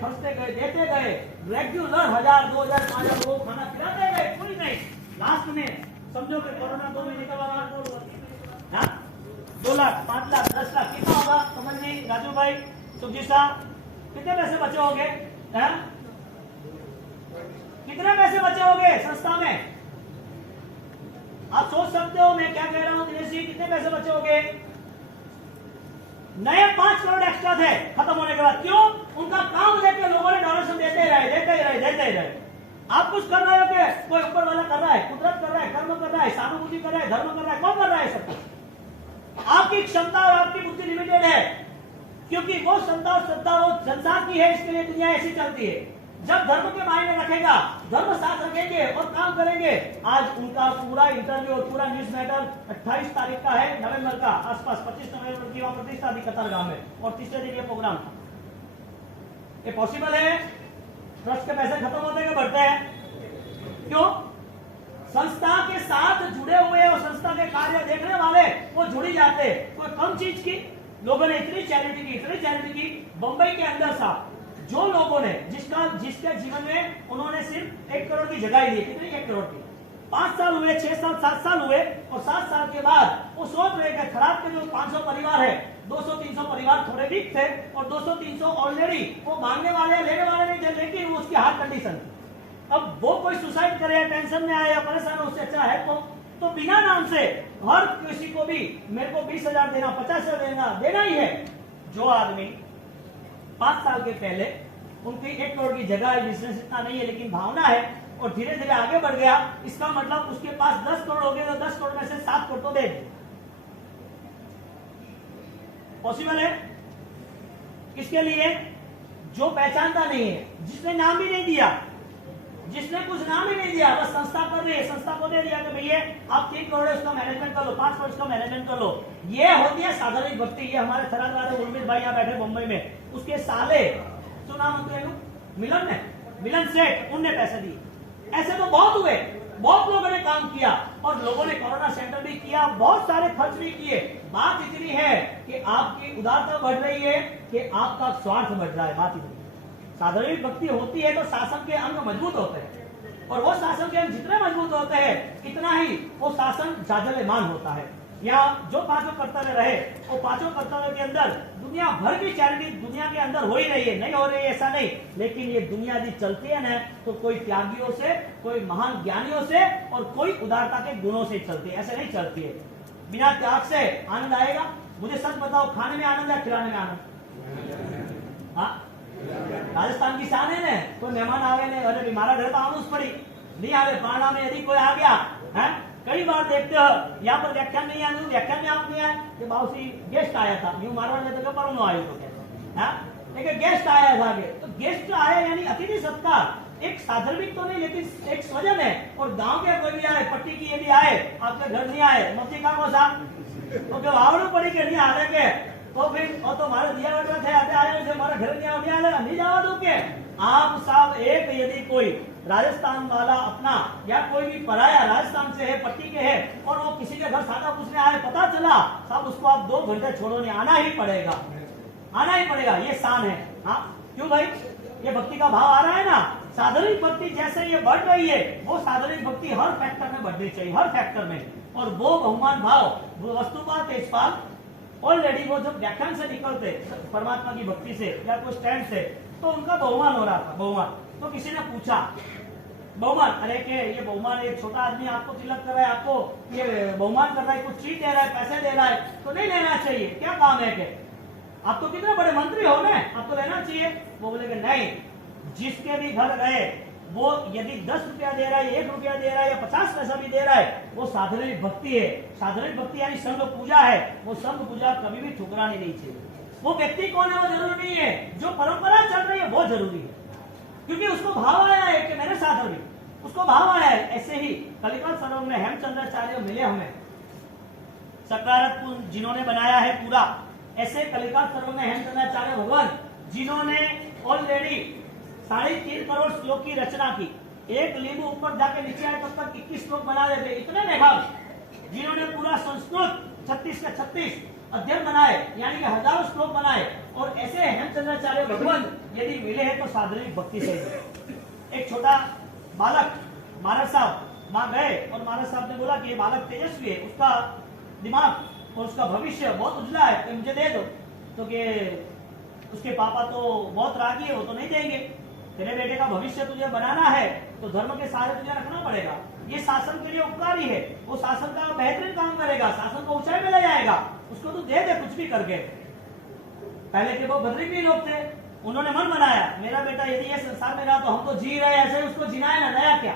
देते गए, रेगुलर 1000, 2000, 5000 लोगों को खाना खिलाते गए, पूरी नहीं। लास्ट में समझो कि कोरोना 2 महीने के बाद 2 लाख, 5 लाख, 10 लाख कितना होगा समझ नहीं। राजू भाई, सुखजीत साहब, कितने पैसे बचे होंगे? कितने पैसे बचे होंगे संस्था में? आप सोच सकते हो मैं क्या कह रहा हूं दिनेश जी, कितने पैसे बचे होंगे? नए 5 करोड़ एक्स्ट्रा थे खत्म होने के बाद। क्यों? उनका काम लेके लोगों ने डोनेशन देते रहे। आप कुछ कर रहे हो कि कोई ऊपर वाला कर रहा है, कुदरत कर रहा है, कर्म कर रहा है, सहानुभूति कर रहा है, धर्म कर रहा है, कौन कर रहा है सब? आपकी क्षमता और आपकी बुद्धि लिमिटेड है, क्योंकि वो क्षमता और श्रद्धा वो संसार की है, इसके लिए दुनिया ऐसी चलती है। जब धर्म के मायने रखेगा, धर्म साथ रखेंगे और काम करेंगे। आज उनका पूरा इंटरव्यू और पूरा न्यूज मैटर 28 तारीख का है, नवंबर का आसपास, 25 नवंबर की वहां प्रतिष्ठा थी कतारगांव में, और तीसरे दिन ये प्रोग्राम था। ये पॉसिबल है? ट्रस्ट के पैसे खत्म होते हैं बढ़ते हैं? क्यों? संस्था के साथ जुड़े हुए और संस्था के कार्य देखने वाले वो जुड़ी जाते। कोई कम चीज की, लोगों ने इतनी चैरिटी की। बंबई के अंदर साहब जो लोगों ने जिसके जीवन में उन्होंने सिर्फ 1 करोड़ की जगह ली, कितनी? 1 करोड़ की। 5 साल हुए, 6 साल, 7 साल हुए, और 7 साल के बाद वो सोच रहे कि खराब के जो 500 परिवार है, 200-300 परिवार थोड़े वीक थे, और 200-300 ऑलरेडी वो मांगने वाले लेने वाले नहीं थे, लेकिन वो उसकी हार्ट कंडीशन। अब वो कोई सुसाइड करे या टेंशन में आए या परेशान हो, उससे अच्छा है तो बिना नाम से हर किसी को भी मेरे को 20,000 देना, 50,000 देना ही है। जो आदमी 5 साल के पहले उनकी 1 करोड़ की जगह है, बिजनेस इतना नहीं है लेकिन भावना है, और धीरे धीरे आगे बढ़ गया, इसका मतलब उसके पास 10 करोड़ हो गए तो 10 करोड़ में से 7 करोड़ तो दे दे। पॉसिबल है? इसके लिए जो पहचानता नहीं है, जिसने नाम भी नहीं दिया, जिसने कुछ नाम ही नहीं दिया, बस संस्था कर रही है, संस्था को दे दिया कि भैया आप 3 करोड़ उसका मैनेजमेंट कर लो, 5 करोड़ उसका मैनेजमेंट कर लो। ये होती है साधारण भक्ति। ये हमारे थराद वाले उर्मित भाई यहाँ बैठे मुंबई में, उसके साले सुना मिलन सेठ, उनने पैसे दिए। ऐसे तो बहुत हुए, बहुत लोगों ने काम किया, और लोगों ने कोरोना सेंटर भी किया, बहुत सारे खर्च भी किए। बात इतनी है कि आपकी उदारता बढ़ रही है कि आपका स्वार्थ बढ़ रहा है। बात इतनी साधारण भक्ति होती है तो शासन के अंग मजबूत होते हैं, और वो शासन के अंग जितने मजबूत होते हैं इतना ही वो शासन जाजल्यमान होता है। या जो 5 कर्तव्य रहे, वो 5 कर्तव्य के अंदर दुनिया भर की चैरिटी दुनिया के अंदर हो ही रही है, नहीं हो रही है ऐसा नहीं, लेकिन ये दुनिया यदि चलती है ना तो कोई त्यागियों से, कोई महान ज्ञानियों से, और कोई उदारता के गुणों से चलती है, ऐसे नहीं चलती है। बिना त्याग से आनंद आएगा? मुझे सच बताओ, खाने में आनंद या खिलाने में आनंद? हाँ, राजस्थान की शान है ने, कोई मेहमान आवे ने, अरे मारा घर तो आनुस पड़ी नहीं आवे, पारना में यदि कोई आ गया है, कई बार देखते हो यहाँ पर व्याख्यान नहीं आया, व्याख्यान में आप नहीं आए कि बाबूसी गेस्ट आया था, यूं मारवा ने तो परनो आयो तो कहते लेकिन गेस्ट आया था आगे, तो गेस्ट आया यानी अतिथि सत्कार, एक साधारणिक तो नहीं लेकिन एक स्वजन है। और गांव के कोई भी आए, पट्टी की यदि आए, आपके घर नहीं आए, मम्मी का कोसा तो जो आवड़ू पड़ी के नहीं आने के, तो फिर और तो मारे दिया बेटा थे आते आए से मारा घर नहीं आने नहीं जावा दो के। आप साहब एक यदि कोई राजस्थान वाला अपना या कोई भी पराया राजस्थान से है, पट्टी के है, और वो किसी के घर सादा पूछने आए, पता चला साहब उसको आप 2 घंटे छोड़ो नहीं, आना ही पड़ेगा, आना ही पड़ेगा, ये शान है। हाँ क्यों भाई, ये भक्ति का भाव आ रहा है ना। साधारण भक्ति जैसे ये बढ़ रही है, वो साधारण भक्ति हर फैक्टर में बढ़नी चाहिए, हर फैक्टर में। और वो बहुमान भाव, वो वस्तुपात तेजपाल ऑलरेडी वो जब व्याख्यान से निकलते परमात्मा की भक्ति से या कोई स्टैंड से, तो उनका बहुमान हो रहा था, बहुमान। तो किसी ने पूछा बहुमान, अरे के ये बहुमान, एक छोटा आदमी आपको तिलक कर रहा है, आपको ये बहुमान कर रहा है, कुछ चीज दे रहा है, पैसे दे रहा है, तो नहीं लेना चाहिए, क्या काम है के आप तो कितने बड़े मंत्री हो ना, आपको लेना चाहिए। वो बोले कि नहीं, जिसके भी घर गए वो यदि 10 रुपया दे रहा है, 1 रुपया दे रहा है या 50 पैसा भी दे रहा है, वो साधारण भक्ति है। साधारण भक्ति यानी संघ पूजा है, वो संघ पूजा कभी भी ठुकरानी नहीं चाहिए। वो व्यक्ति कौन है वो जरूरी नहीं है, जो परंपरा चल रही है वो जरूरी है, क्योंकि उसको भाव आया है कि मैंने साधन, उसको भाव आया है। ऐसे ही कलिकाल सरोवर में हेमचंद्राचार्य मिले हमें, सकारात्मक जिन्होंने बनाया है पूरा, ऐसे कलिकाल सरोवर में हेमचंद्राचार्य भगवान जिन्होंने ऑलरेडी 3.5 करोड़ श्लोक की रचना की, एक लींबू ऊपर जाके नीचे आए तब तक 21 श्लोक बना देते, इतने मेधावी जिन्होंने पूरा संस्कृत 36 के 36 अध्ययन बनाए, यानी कि हजारों श्लोक बनाए। और ऐसे हेमचंद्राचार्य भगवान यदि मिले हैं तो साधारण भक्ति से। एक छोटा बालक महाराज साहब वहां गए और महाराज साहब ने बोला कि ये बालक तेजस्वी है, उसका दिमाग और उसका भविष्य बहुत उजला है, तो मुझे दे दो। तो कि उसके पापा तो बहुत रागी है, वो तो नहीं देंगे, तेरे बेटे का भविष्य तुझे बनाना है तो धर्म के सहारे तुझे रखना पड़ेगा, ये शासन के लिए उपकारी है, वो शासन का बेहतरीन काम करेगा, शासन को ऊंचाई में ले जाएगा, उसको तू दे दे कुछ भी करके। पहले के वो बद्री भी लोग थे, उन्होंने मन बनाया मेरा बेटा यदि ये संसार में रहा तो हम तो जी रहे ऐसे उसको जीना है ना, नया क्या,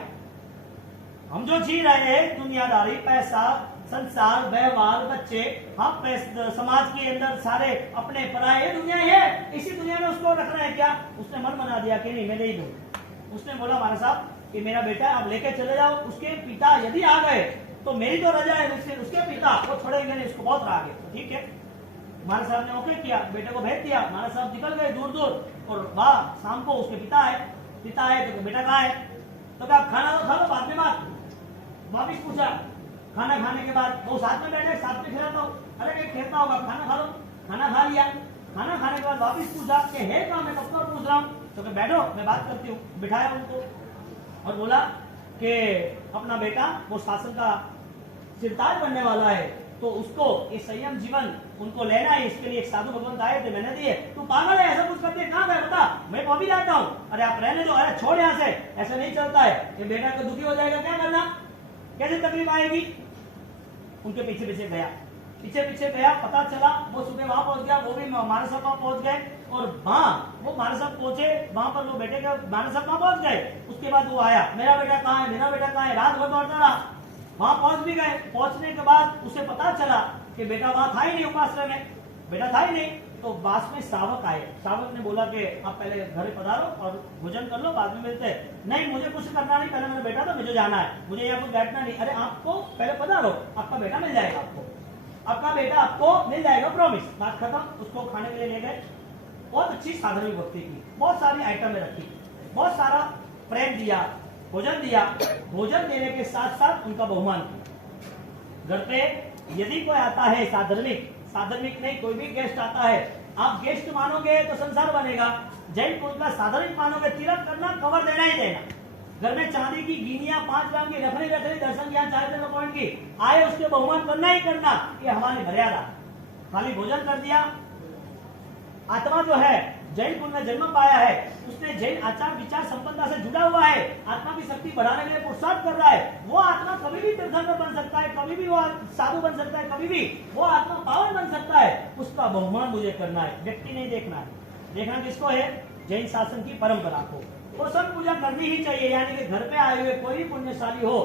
हम जो जी रहे हैं दुनियादारी, पैसा, संसार, व्यवहार, बच्चे, हम समाज के अंदर सारे अपने पराये दुनिया है, इसी दुनिया में उसको रखना है क्या। उसने मन बना दिया कि नहीं मैं नहीं दूं। उसने बोला महाराज साहब कि मेरा बेटा आप लेके चले जाओ, उसके पिता यदि आ गए तो मेरी तो रजा है, उसके पिता वो छोड़ेंगे नहीं, उसको बहुत राग है। तो ठीक है, महाराज साहब ने ओके किया, बेटे को भेज दिया। महाराज साहब निकल गए दूर दूर, और वाह शाम को उसके पिता आए तो बेटा कहाँ है, तो क्या खाना तो खा लो बाद में बात। वापिस पूछा, खाना खाने के बाद वो साथ में बैठे, साथ में खिलाता हूँ, अरे क्या खेलता होगा, खाना खा लो, खाना खा लिया। खाना खाने के बाद वापिस पूछा कि है कहाँ, मैं कब तक पूछ रहा हूँ, तो कि बैठो मैं बात करती हूँ। बिठाया उनको और बोला कि अपना बेटा वो शासन का सिरताज बनने वाला है, तो उसको ये संयम जीवन उनको लेना है, इसके लिए एक साधु भगवंत आए थे, मैंने दिए। तू पागल है, ऐसा कुछ करते कहाँ गए बता, मैं तो अभी जाता हूँ। अरे आप रहने दो, अरे छोड़ यहाँ से, ऐसे नहीं चलता है, ये बेटा तो दुखी हो जाएगा, क्या करना, कैसे तकलीफ आएगी। उनके पीछे पीछे गया, पता चला वो सुबह वहां पहुंच गया, वो भी महाराज साहब वहां पहुंच गए, और वहां वो महाराज साहब पहुंचे, वहां पर वो बेटे के महाराज साहब वहां पहुंच गए। उसके बाद वो आया, मेरा बेटा कहाँ है, मेरा बेटा कहाँ है, रात भर दौड़ता रहा। वहां पहुंच भी गए, पहुंचने के बाद उसे पता चला कि बेटा वहां था ही नहीं, उपाश्रय में बेटा था ही नहीं। तो बाद में श्रावक आए, श्रावक ने बोला कि आप पहले घर पधारो और भोजन कर लो, बाद में मिलते हैं। नहीं मुझे कुछ करना नहीं, पहले मेरा बेटा तो मुझे जाना है, मुझे यहाँ कुछ बैठना नहीं। अरे आपको पहले पधारो, आपका बेटा मिल जाएगा, आपका बेटा आपको मिल जाएगा, प्रॉमिस। बात खत्म। उसको खाने के लिए ले गए, बहुत अच्छी साधारण भक्ति की, बहुत सारी आइटमें रखी, बहुत सारा प्रेम दिया, भोजन दिया। भोजन देने के साथ साथ उनका बहुमान घर पे यदि कोई आता है, साधारणिक नहीं, कोई भी गेस्ट आता है, आप गेस्ट मानोगे तो संसार बनेगा। जैन कुल का साधारणिक मानोगे, तिलक करना, कवर देना ही देना। घर में चांदी की गिनिया 5 ग्राम की रखनी, दर्शन किया 4 पॉइंट की, आए उसके बहुमान करना ही करना, ये हमारी मर्यादा। खाली भोजन कर दिया, आत्मा जो है जैन कुल में जन्म पाया है, उसने जैन आचार विचार संपन्नता से जुड़ा हुआ है, आत्मा की शक्ति बढ़ाने के लिए पुरुषार्थ कर रहा है, वो आत्मा कभी भी तीर्थंकर बन सकता है, कभी भी वो साधु बन सकता है, कभी भी वो आत्मा पावन बन सकता है। उसका बहुमान मुझे करना है, व्यक्ति नहीं देखना है। देखना किसको है? जैन शासन की परंपरा को। और सब पूजा करनी ही चाहिए, यानी कि घर पे आए हुए कोई भी पुण्यशाली हो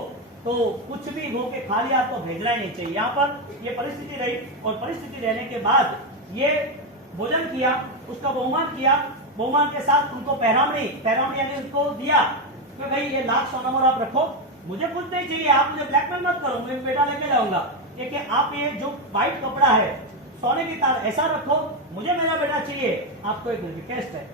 तो कुछ भी हो के खाली आपको भेजना ही नहीं चाहिए। यहाँ पर ये परिस्थिति रही और परिस्थिति रहने के बाद ये भोजन किया, उसका बहुमान किया, बहुमान के साथ उनको पहरावनी यानी उनको दिया कि भाई ये लाख सोना मोहर आप रखो, मुझे कुछ नहीं चाहिए, आप मुझे ब्लैकमेल मत करो, मैं बेटा लेके जाऊंगा। कि आप ये जो व्हाइट कपड़ा है सोने की तार ऐसा रखो, मुझे मेरा बेटा चाहिए। आपको एक रिक्वेस्ट है,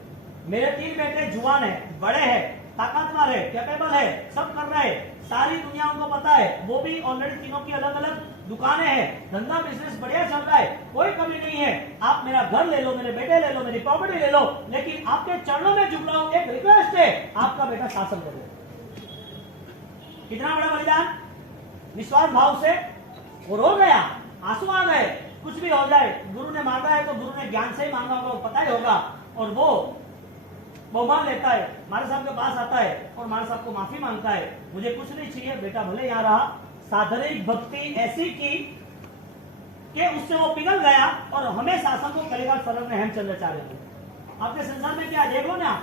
मेरे 3 बेटे जुआन है, बड़े हैं, ताकतवर है, कैपेबल है, सब कर रहे हैं, सारी दुनिया उनको पता है, वो भी ऑलरेडी तीनों की अलग अलग दुकानें हैं, धंधा बिजनेस बढ़िया चल रहा है, कोई कमी नहीं है। आप मेरा घर ले लो, मेरे बेटे ले लो, मेरी प्रॉपर्टी ले लो, लेकिन आपके चरणों में झुक रहा हूं, एक रिक्वेस्ट है, आपका बेटा शासन कर लो। कितना बड़ा बलिदान, निस्वार्थ भाव से। और हो गया, आंसू आ गए, कुछ भी हो जाए, गुरु ने मांगा है तो गुरु ने ज्ञान से ही मांगा होगा, पता ही होगा। और वो बहुमान लेता है, मारे साहब के पास आता है और मारे साहब को माफी मांगता है, मुझे कुछ नहीं चाहिए, बेटा भले यहाँ रहा। साधरिक भक्ति ऐसी की कि उससे वो पिघल गया और हमें शासन को कलेगा सरल में हेमचंद्राचार्य को। आपके संसार में क्या देखो ना,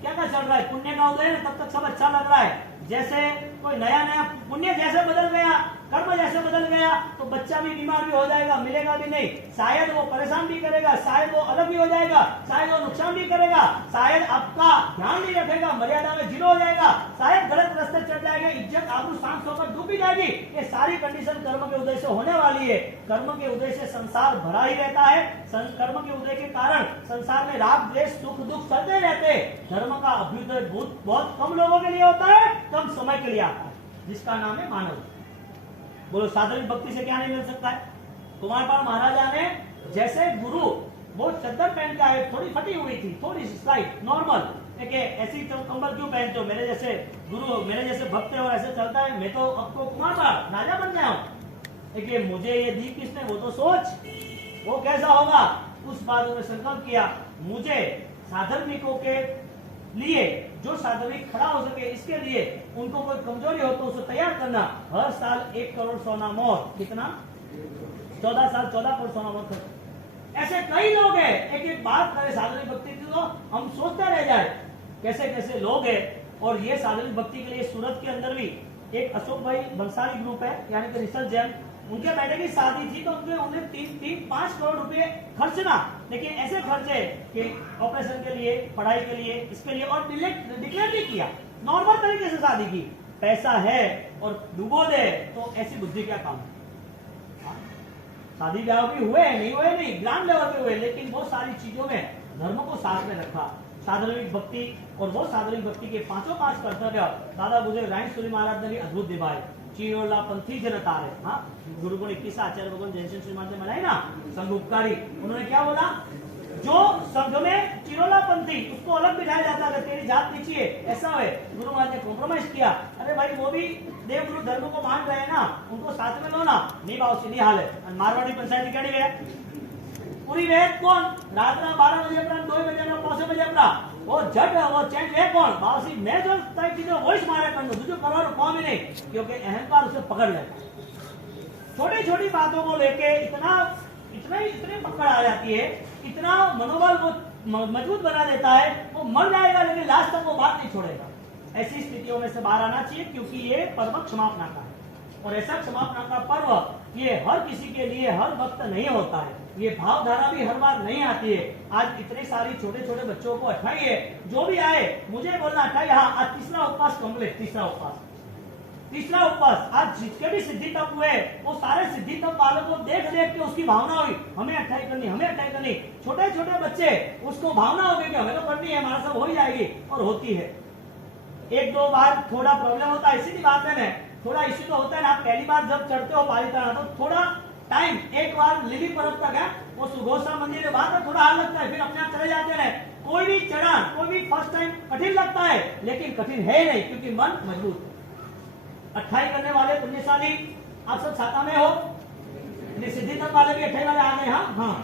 क्या क्या चल रहा है, पुण्य का उदय तब तक सब अच्छा लग रहा है, जैसे कोई नया नया पुण्य जैसे बदल गया, कर्म जैसे बदल गया तो बच्चा भी बीमार भी हो जाएगा, मिलेगा भी नहीं, शायद वो परेशान भी करेगा, शायद वो अलग भी हो जाएगा, शायद वो नुकसान भी करेगा, शायद आपका ध्यान नहीं रखेगा, मर्यादा में जीरो हो जाएगा, शायद गलत रास्ते चढ़ जाएगा, इज्जत आबरू सांस होकर डूबी जाएगी। ये सारी कंडीशन कर्म के उदय से होने वाली है। कर्म के उदय से संसार भरा ही रहता है, कर्म के उदय के कारण संसार में राग द्वेष सुख दुख चलते रहते। धर्म का अभ्युदय बहुत कम लोगों के लिए होता है, कम समय के लिए आता है, जिसका नाम है मानव। बोलो साधारण भक्ति से क्या नहीं मिल सकता है? कुमारपाल महाराजा ने जैसे गुरु, वो चद्दर पहन के आए, थोड़ी फटी हुई थी, थोड़ी स्लाइट नॉर्मल, ऐसी कंबल क्यों पहनते हो, मेरे जैसे गुरु मेरे जैसे भक्त है और ऐसे चलता है, मैं तो अब तो कुमारपाल राजा बन गया हूँ, मुझे ये दी किसने, वो तो सोच वो कैसा होगा। उस बात में संकल्प किया, मुझे साधर्मिकों के लिए जो साधर्मिक खड़ा हो सके, इसके लिए उनको कोई कमजोरी हो तो उसे तैयार करना। हर साल 1 करोड़ सोना मोहर, कितना 14 साल 14 करोड़ सोना मोहर। ऐसे कई लोग हैं, एक एक बात करे साधर्मिक भक्ति की तो हम सोचते रह जाए कैसे कैसे लोग हैं। और ये साधर्मिक भक्ति के लिए सूरत के अंदर भी एक अशोक भाई बंसाली ग्रुप है, यानी कि रिसर्च जैम, उनके बेटे की शादी थी तो उन्हें 3-5 करोड़ रुपए खर्चना, लेकिन ऐसे खर्चे कि ऑपरेशन के लिए, पढ़ाई के लिए, इसके लिए, और डिक्लेयर भी किया, नॉर्मल तरीके से शादी की। पैसा है और डुबो दे तो ऐसी बुद्धि क्या काम है। शादी ब्याह भी हुए नहीं हुए नहीं, ग्रांड लेवल पे हुए, लेकिन बहुत सारी चीजों में धर्म को साथ में रखा। साधर्मिक भक्ति, और वो साधर्मिक भक्ति के 5 कर्तव्य दादा गुजर राय सूरी महाराज ने भी अद्भुत निभाए। चिरोला पंथी जनता है, हाँ, गुरु को 21 आचार्य भगवान जयसिंह श्री महाराज ने बनाई ना संघ उपकारी, उन्होंने क्या बोला, जो संघ में चिरोला पंथी उसको अलग बिठाया जाता है, तेरी जात नीची है, ऐसा है, गुरु महाराज ने कॉम्प्रोमाइज किया। अरे भाई वो भी देवगुरु धर्म को मान रहे हैं ना, उनको साथ में लो ना, नहीं बाबू सीधी हाल है। मारवाड़ी पंचायत क्या गया पूरी वेद कौन, रात 12 बजे अपना 2 बजे पहुंचे बजे अपना वो जट वो चेंज है कौन, बाबू मैं जो तय चीजों वॉइस मारा कर दो, तुझे करवा कौन भी नहीं, क्योंकि अहंकार उसे पकड़ लेता है। छोटी छोटी बातों को लेके इतनी पकड़ आ जाती है, इतना मनोबल वो मजबूत बना देता है, वो मर जाएगा लेकिन लास्ट तक वो बात नहीं छोड़ेगा। ऐसी स्थितियों में से बाहर आना चाहिए, क्योंकि ये पर्व क्षमापना का है, और ऐसा क्षमापना का पर्व ये हर किसी के लिए हर वक्त नहीं होता है, ये भावधारा भी हर बार नहीं आती है। आज इतने सारी छोटे छोटे बच्चों को 28 जो भी आए मुझे बोलना 28, हाँ आज तीसरा उपवास कंप्लीट, तीसरा उपवास आज जितने भी सिद्धि तप हुए वो सारे सिद्धि तप वालों को देख देख के उसकी भावना हुई, हमें 28 करनी, हमें 28 करनी। छोटे छोटे बच्चे उसको भावना हो गई कि हमें तो करनी है, हमारा सब हो ही जाएगी, और होती है। 1-2 बार थोड़ा प्रॉब्लम होता है, इसी बात है ना, थोड़ा इश्यू तो होता है ना। आप पहली बार जब चढ़ते हो पालिताना तो थोड़ा टाइम, एक बार लिली पर्वत तक है वो सुघोषा मंदिर के बाद में थोड़ा हाल लगता है, फिर अपने आप चले जाते हैं। कोई भी चढ़ान, कोई भी फर्स्ट टाइम कठिन लगता है, लेकिन कठिन है नहीं, क्योंकि मन मजबूत है। 28 करने वाले पुण्यशाली आप सब छाता में हो, सिद्धि तक वाले भी 28 वाले आ गए। हाँ,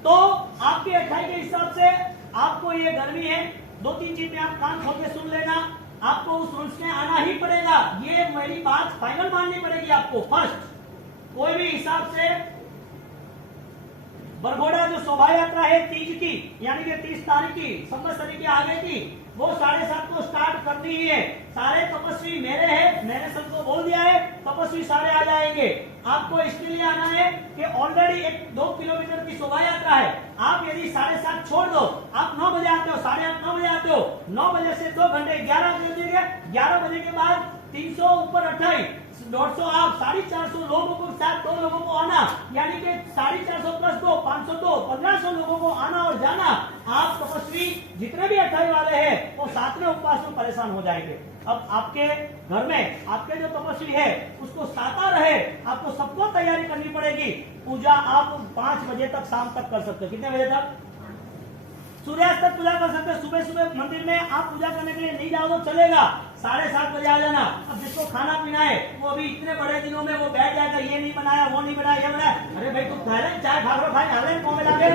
तो आपकी अट्ठाई के हिसाब से आपको ये गर्मी है, 2-3 चीजें आप कान खोल के सुन लेना, आपको उस रूल्स में आना ही पड़ेगा। ये मेरी बात फाइनल माननी पड़ेगी आपको। फर्स्ट, कोई भी हिसाब से बरघोड़ा जो शोभा यात्रा है तीज की, यानी कि 30 तारीख की, संवत्सरी के आगे की, वो 7:30 को स्टार्ट करनी ही है। सारे तपस्वी मेरे हैं, मैंने सबको बोल दिया है, तपस्वी सारे आ जाएंगे। आपको इसके लिए आना है कि ऑलरेडी 1-2 किलोमीटर की शोभा यात्रा है। आप यदि 7:30 छोड़ दो, आप 9 बजे आते हो, 8:30 9 बजे आते हो, 9 बजे से 2 घंटे 11 बजे, 11 बजे के बाद 300 ऊपर 28, 150, आप 450 लोगों को साथ 2 लोगों को आना, यानी कि 450 प्लस 2 502 1500 लोगों को आना और जाना। आप तपस्वी जितने भी 28 वाले हैं वो साथ में उपवास में परेशान हो जाएंगे। अब आपके घर में आपके जो तपस्वी है उसको साता रहे, आपको सबको तैयारी करनी पड़ेगी। पूजा आप 5 बजे तक शाम तक कर सकते हो। कितने बजे तक? सूर्यास्त तक पूजा कर सकते हैं। सुबह सुबह मंदिर में आप पूजा करने के लिए नहीं जाओ तो चलेगा, 7:30 बजे आ जाना। अब जिसको खाना पीना है वो अभी इतने बड़े दिनों में वो बैठ जाएगा, ये नहीं बनाया, वो नहीं बनाया, ये बनाया। अरे भाई तुम खा रहे चाय खा लो, खाए हाले कौन मिला के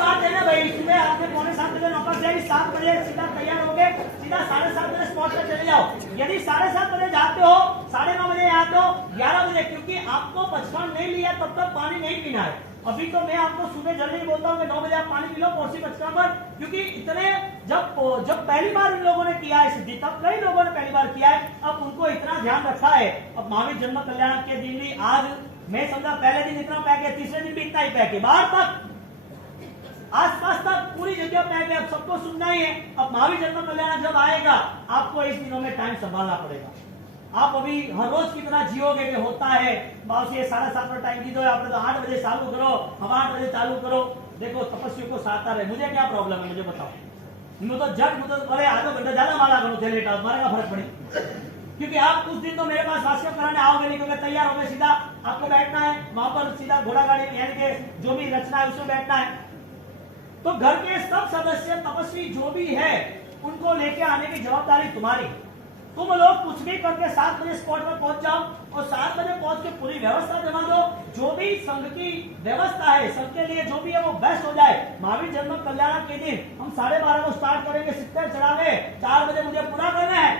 बात है ना भाई। सुबह आपने 6:45 बजे नौकर से 7 बजे सीधा तैयार हो गए, सीधा 7:30 बजे स्पॉट पर चले जाओ। यदि 7:30 बजे जाते हो, 9:30 बजे आते हो, 11 बजे, क्योंकि आपको बचपन नहीं लिया तब तक पानी नहीं पीना है। अभी तो मैं आपको सुबह जल्दी बोलता हूँ कि 9 बजे आप पानी पी लो कोसी बचपन पर, क्योंकि इतने जब पहली बार इन लोगों ने किया है सिद्धि, तब कई लोगों ने पहली बार किया है, अब उनको इतना ध्यान रखा है। अब महावीर जन्म कल्याण के दिन भी आज मैं समझा पहले दिन इतना पैक है, तीसरे दिन भी इतना ही पैक है, बाहर तक आसपास तक पूरी जगह पैक है। अब सबको सुनना ही है। अब महावीर जन्म कल्याण जब आएगा आपको इस दिनों में टाइम संभालना पड़ेगा। आप अभी हर रोज की तरह जियोगे कि होता है बाबू ये 7:30 पर टाइम दी दो, आपने तो 8 बजे चालू करो, हम 8 बजे चालू करो। देखो तपस्वी को साता रहे, मुझे क्या प्रॉब्लम है मुझे बताओ। मैं तो जट मुझे बोले आधो घंटा ज्यादा माला करो थे लेट आओ, मारे का फर्क पड़े, क्योंकि आप उस दिन तो मेरे पास वास्तव कराने आओगे नहीं, क्योंकि तैयार होकर सीधा आपको बैठना है वहां पर, सीधा घोड़ा गाड़ी यानी कि जो भी रचना है उसमें बैठना है। तो घर के सब सदस्य तपस्वी जो भी है उनको लेके आने की जवाबदारी तुम्हारी। तुम लोग कुछ भी करके 7 बजे स्पॉट पर पहुंच जाओ और 7 बजे पहुंच के पूरी व्यवस्था जमा दो। जो भी संघ की व्यवस्था है सबके लिए जो भी है वो बेस्ट हो जाए। महावीर जन्म कल्याण के दिन हम 12:30 को स्टार्ट करेंगे, 70 चढ़ावे 4 बजे मुझे पूरा करना है।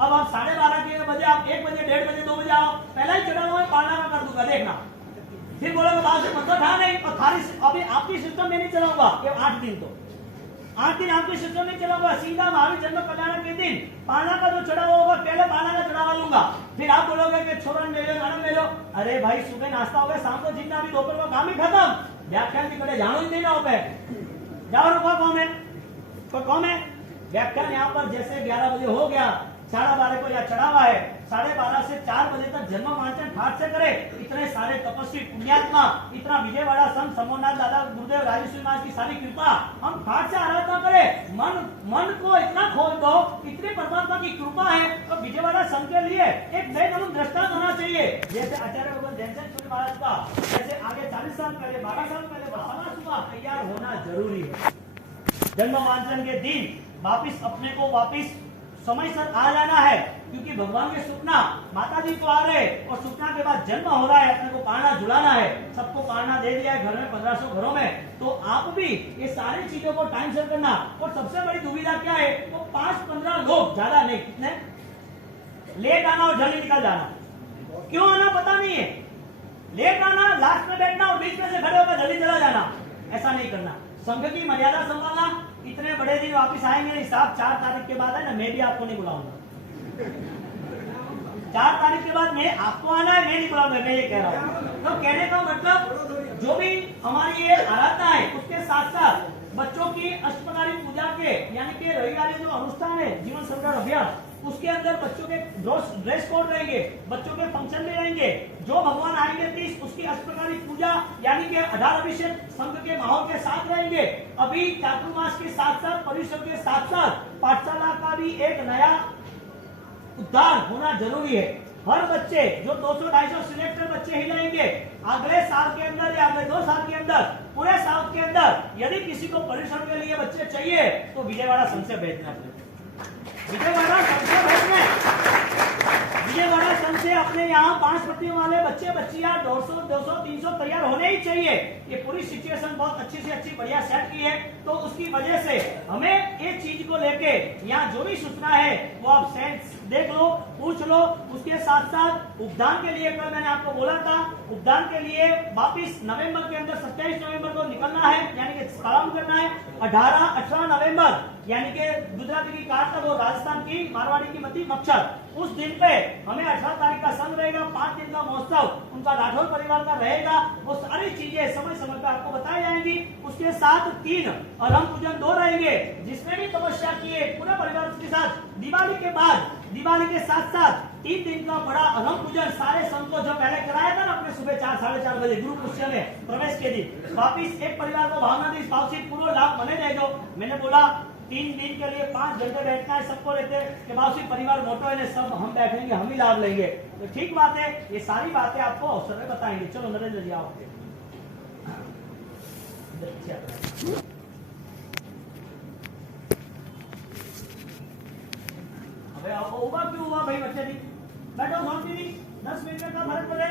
अब आप 12:30 के बजे आप 1 बजे 1:30 बजे 2 बजे आओ, पहला ही चढ़ा हुआ पालना में कर दूंगा, देखना। फिर बोलोगे बात से मतलब था नहीं, और खाली अभी आपकी सिस्टम में नहीं चलाऊंगा ये 8 दिन, तो 8 दिन आपकी सिस्टम नहीं चलाऊंगा। सीधा महावीर जन्म कल्याण के दिन पाना का जो चढ़ावा होगा पहले पाना का चढ़ावा लूंगा। फिर आप बोलोगे कि छोरन ले लो, आनंद ले लो। अरे भाई सुबह नाश्ता हो गया, शाम को जितना भी दोपहर का काम ही खत्म, व्याख्यान की कड़े जानो ही नहीं ना हो पे जाओ रुको कौन है तो कौन है व्याख्यान यहाँ पर जैसे 11 बजे हो गया, 12:30 को या चढ़ावा है, 12:30 से 4 बजे तक जन्म वांचन ठाट से करे। इतने सारे तपस्वी पुण्यात्मा, इतना विजयवाड़ा संत समोनाथ दादा गुरुदेव राजेश्वरी महाराज की सारी कृपा, हम ठाट से आराधना करें। मन को इतना खोल दो, इतनी परमात्मा की कृपा है। तो विजयवाड़ा संत के लिए एक नए नमून दृष्टांत होना चाहिए। जैसे आचार्य भगवान जयचंद महाराज का जैसे आगे 40 साल पहले 12 साल पहले बहाना तैयार होना जरूरी है। जन्म वांचन के दिन वापिस समय सर आ जाना है, क्योंकि भगवान के सुपना माता जी को आ रहे और सुपना के बाद जन्म हो रहा है, अपने को पारना झुलाना है। सबको पारना दे दिया है घर में 1500 घरों में, तो आप भी ये सारी चीजों को टाइम से करना। और सबसे बड़ी दुविधा क्या है, वो 5-15 लोग, ज्यादा नहीं, कितने लेट आना और जल्दी निकल जाना। क्यों आना पता नहीं है, लेट आना, लास्ट में बैठना और बीच में से खड़े होकर जल्दी चला जाना, ऐसा नहीं करना। संघ की मर्यादा संभालना। इतने बड़े दिन वापस आएंगे नहीं, साहब 4 तारीख के बाद है ना, मैं भी आपको नहीं बुलाऊंगा। 4 तारीख के बाद मैं आपको आना है, मैं नहीं बुलाऊंगा, मैं ये कह रहा हूँ। तो कहने का मतलब जो भी हमारी ये आराधना है उसके साथ साथ बच्चों की अष्टप्रकारी पूजा के यानी कि रविवार जो अनुष्ठान है जीवन संग्रह अभियान, उसके अंदर बच्चों के ड्रेस कोड रहेंगे, बच्चों के फंक्शन भी रहेंगे। जो भगवान आएंगे 30 उसकी अष्टप्रकारी पूजा यानी कि 18 अभिषेक संघ के माहौल के साथ रहेंगे। अभी चातुर्मास के साथ साथ परिसर के साथ साथ पाठशाला का भी एक नया उद्धार होना जरूरी है। हर बच्चे जो 200-250 सिलेक्टेड बच्चे ही रहेंगे, अगले साल के अंदर या अगले 2 साल के अंदर पूरे साउथ के अंदर यदि किसी को परिसर के लिए बच्चे चाहिए तो विजयवाड़ा संघ से भेजना पड़ेगा। विजयवाड़ा संघ से भेजने, विजयवाड़ा संघ से अपने यहाँ 5 पट्टियों वाले बच्चे बच्चियां 150, 200, 300 तैयार होने ही चाहिए। ये पूरी सिचुएशन बहुत अच्छी से अच्छी बढ़िया सेट की है, तो उसकी वजह से हमें ये चीज को लेके यहाँ जो भी सूचना है वो आप सेंस देख लो, पूछ लो। उसके साथ साथ उपदान के लिए कल मैंने आपको बोला था, उपदान के लिए वापिस नवंबर के अंदर 27 नवंबर को निकलना है, यानी कि प्रारंभ करना है। 18 नवंबर यानी कि गुजराती की कार तक, वो राजस्थान की मारवाड़ी की मती मक्षर, उस दिन पे हमें 18 तारीख का संघ रहेगा, 5 दिन का महोत्सव उनका राठौर परिवार का रहेगा। वो सारी चीजें समय समय पर आपको बताई जाएंगी। उसके साथ 3 और हम पूजन 2 रहेंगे, जिसमें भी तपस्या किए पूरे परिवार के साथ। दिवाली के बाद, दिवाली के साथ साथ 3 दिन का बड़ा अहम पूजन सारे संतों जो पहले कराया था ना अपने सुबह 4, 4:30 बजे गुरु पुष्य में प्रवेश के दिन, वापिस एक परिवार को भावना दी भाव से पूरा लाभ मने देजो। मैंने बोला 3 दिन के लिए 5 घंटे बैठना है सबको लेते कि बाबू परिवार मोटो है, सब हम बैठेंगे, हम ही लाभ लेंगे। तो ठीक बात है, ये सारी बातें आपको अवसर में बताएंगे। चलो नरेंद्र जी आओ। उबा क्यों हुआ भाई बच्चे? बैठो शांति, 10 मिनट का फर्क पड़े।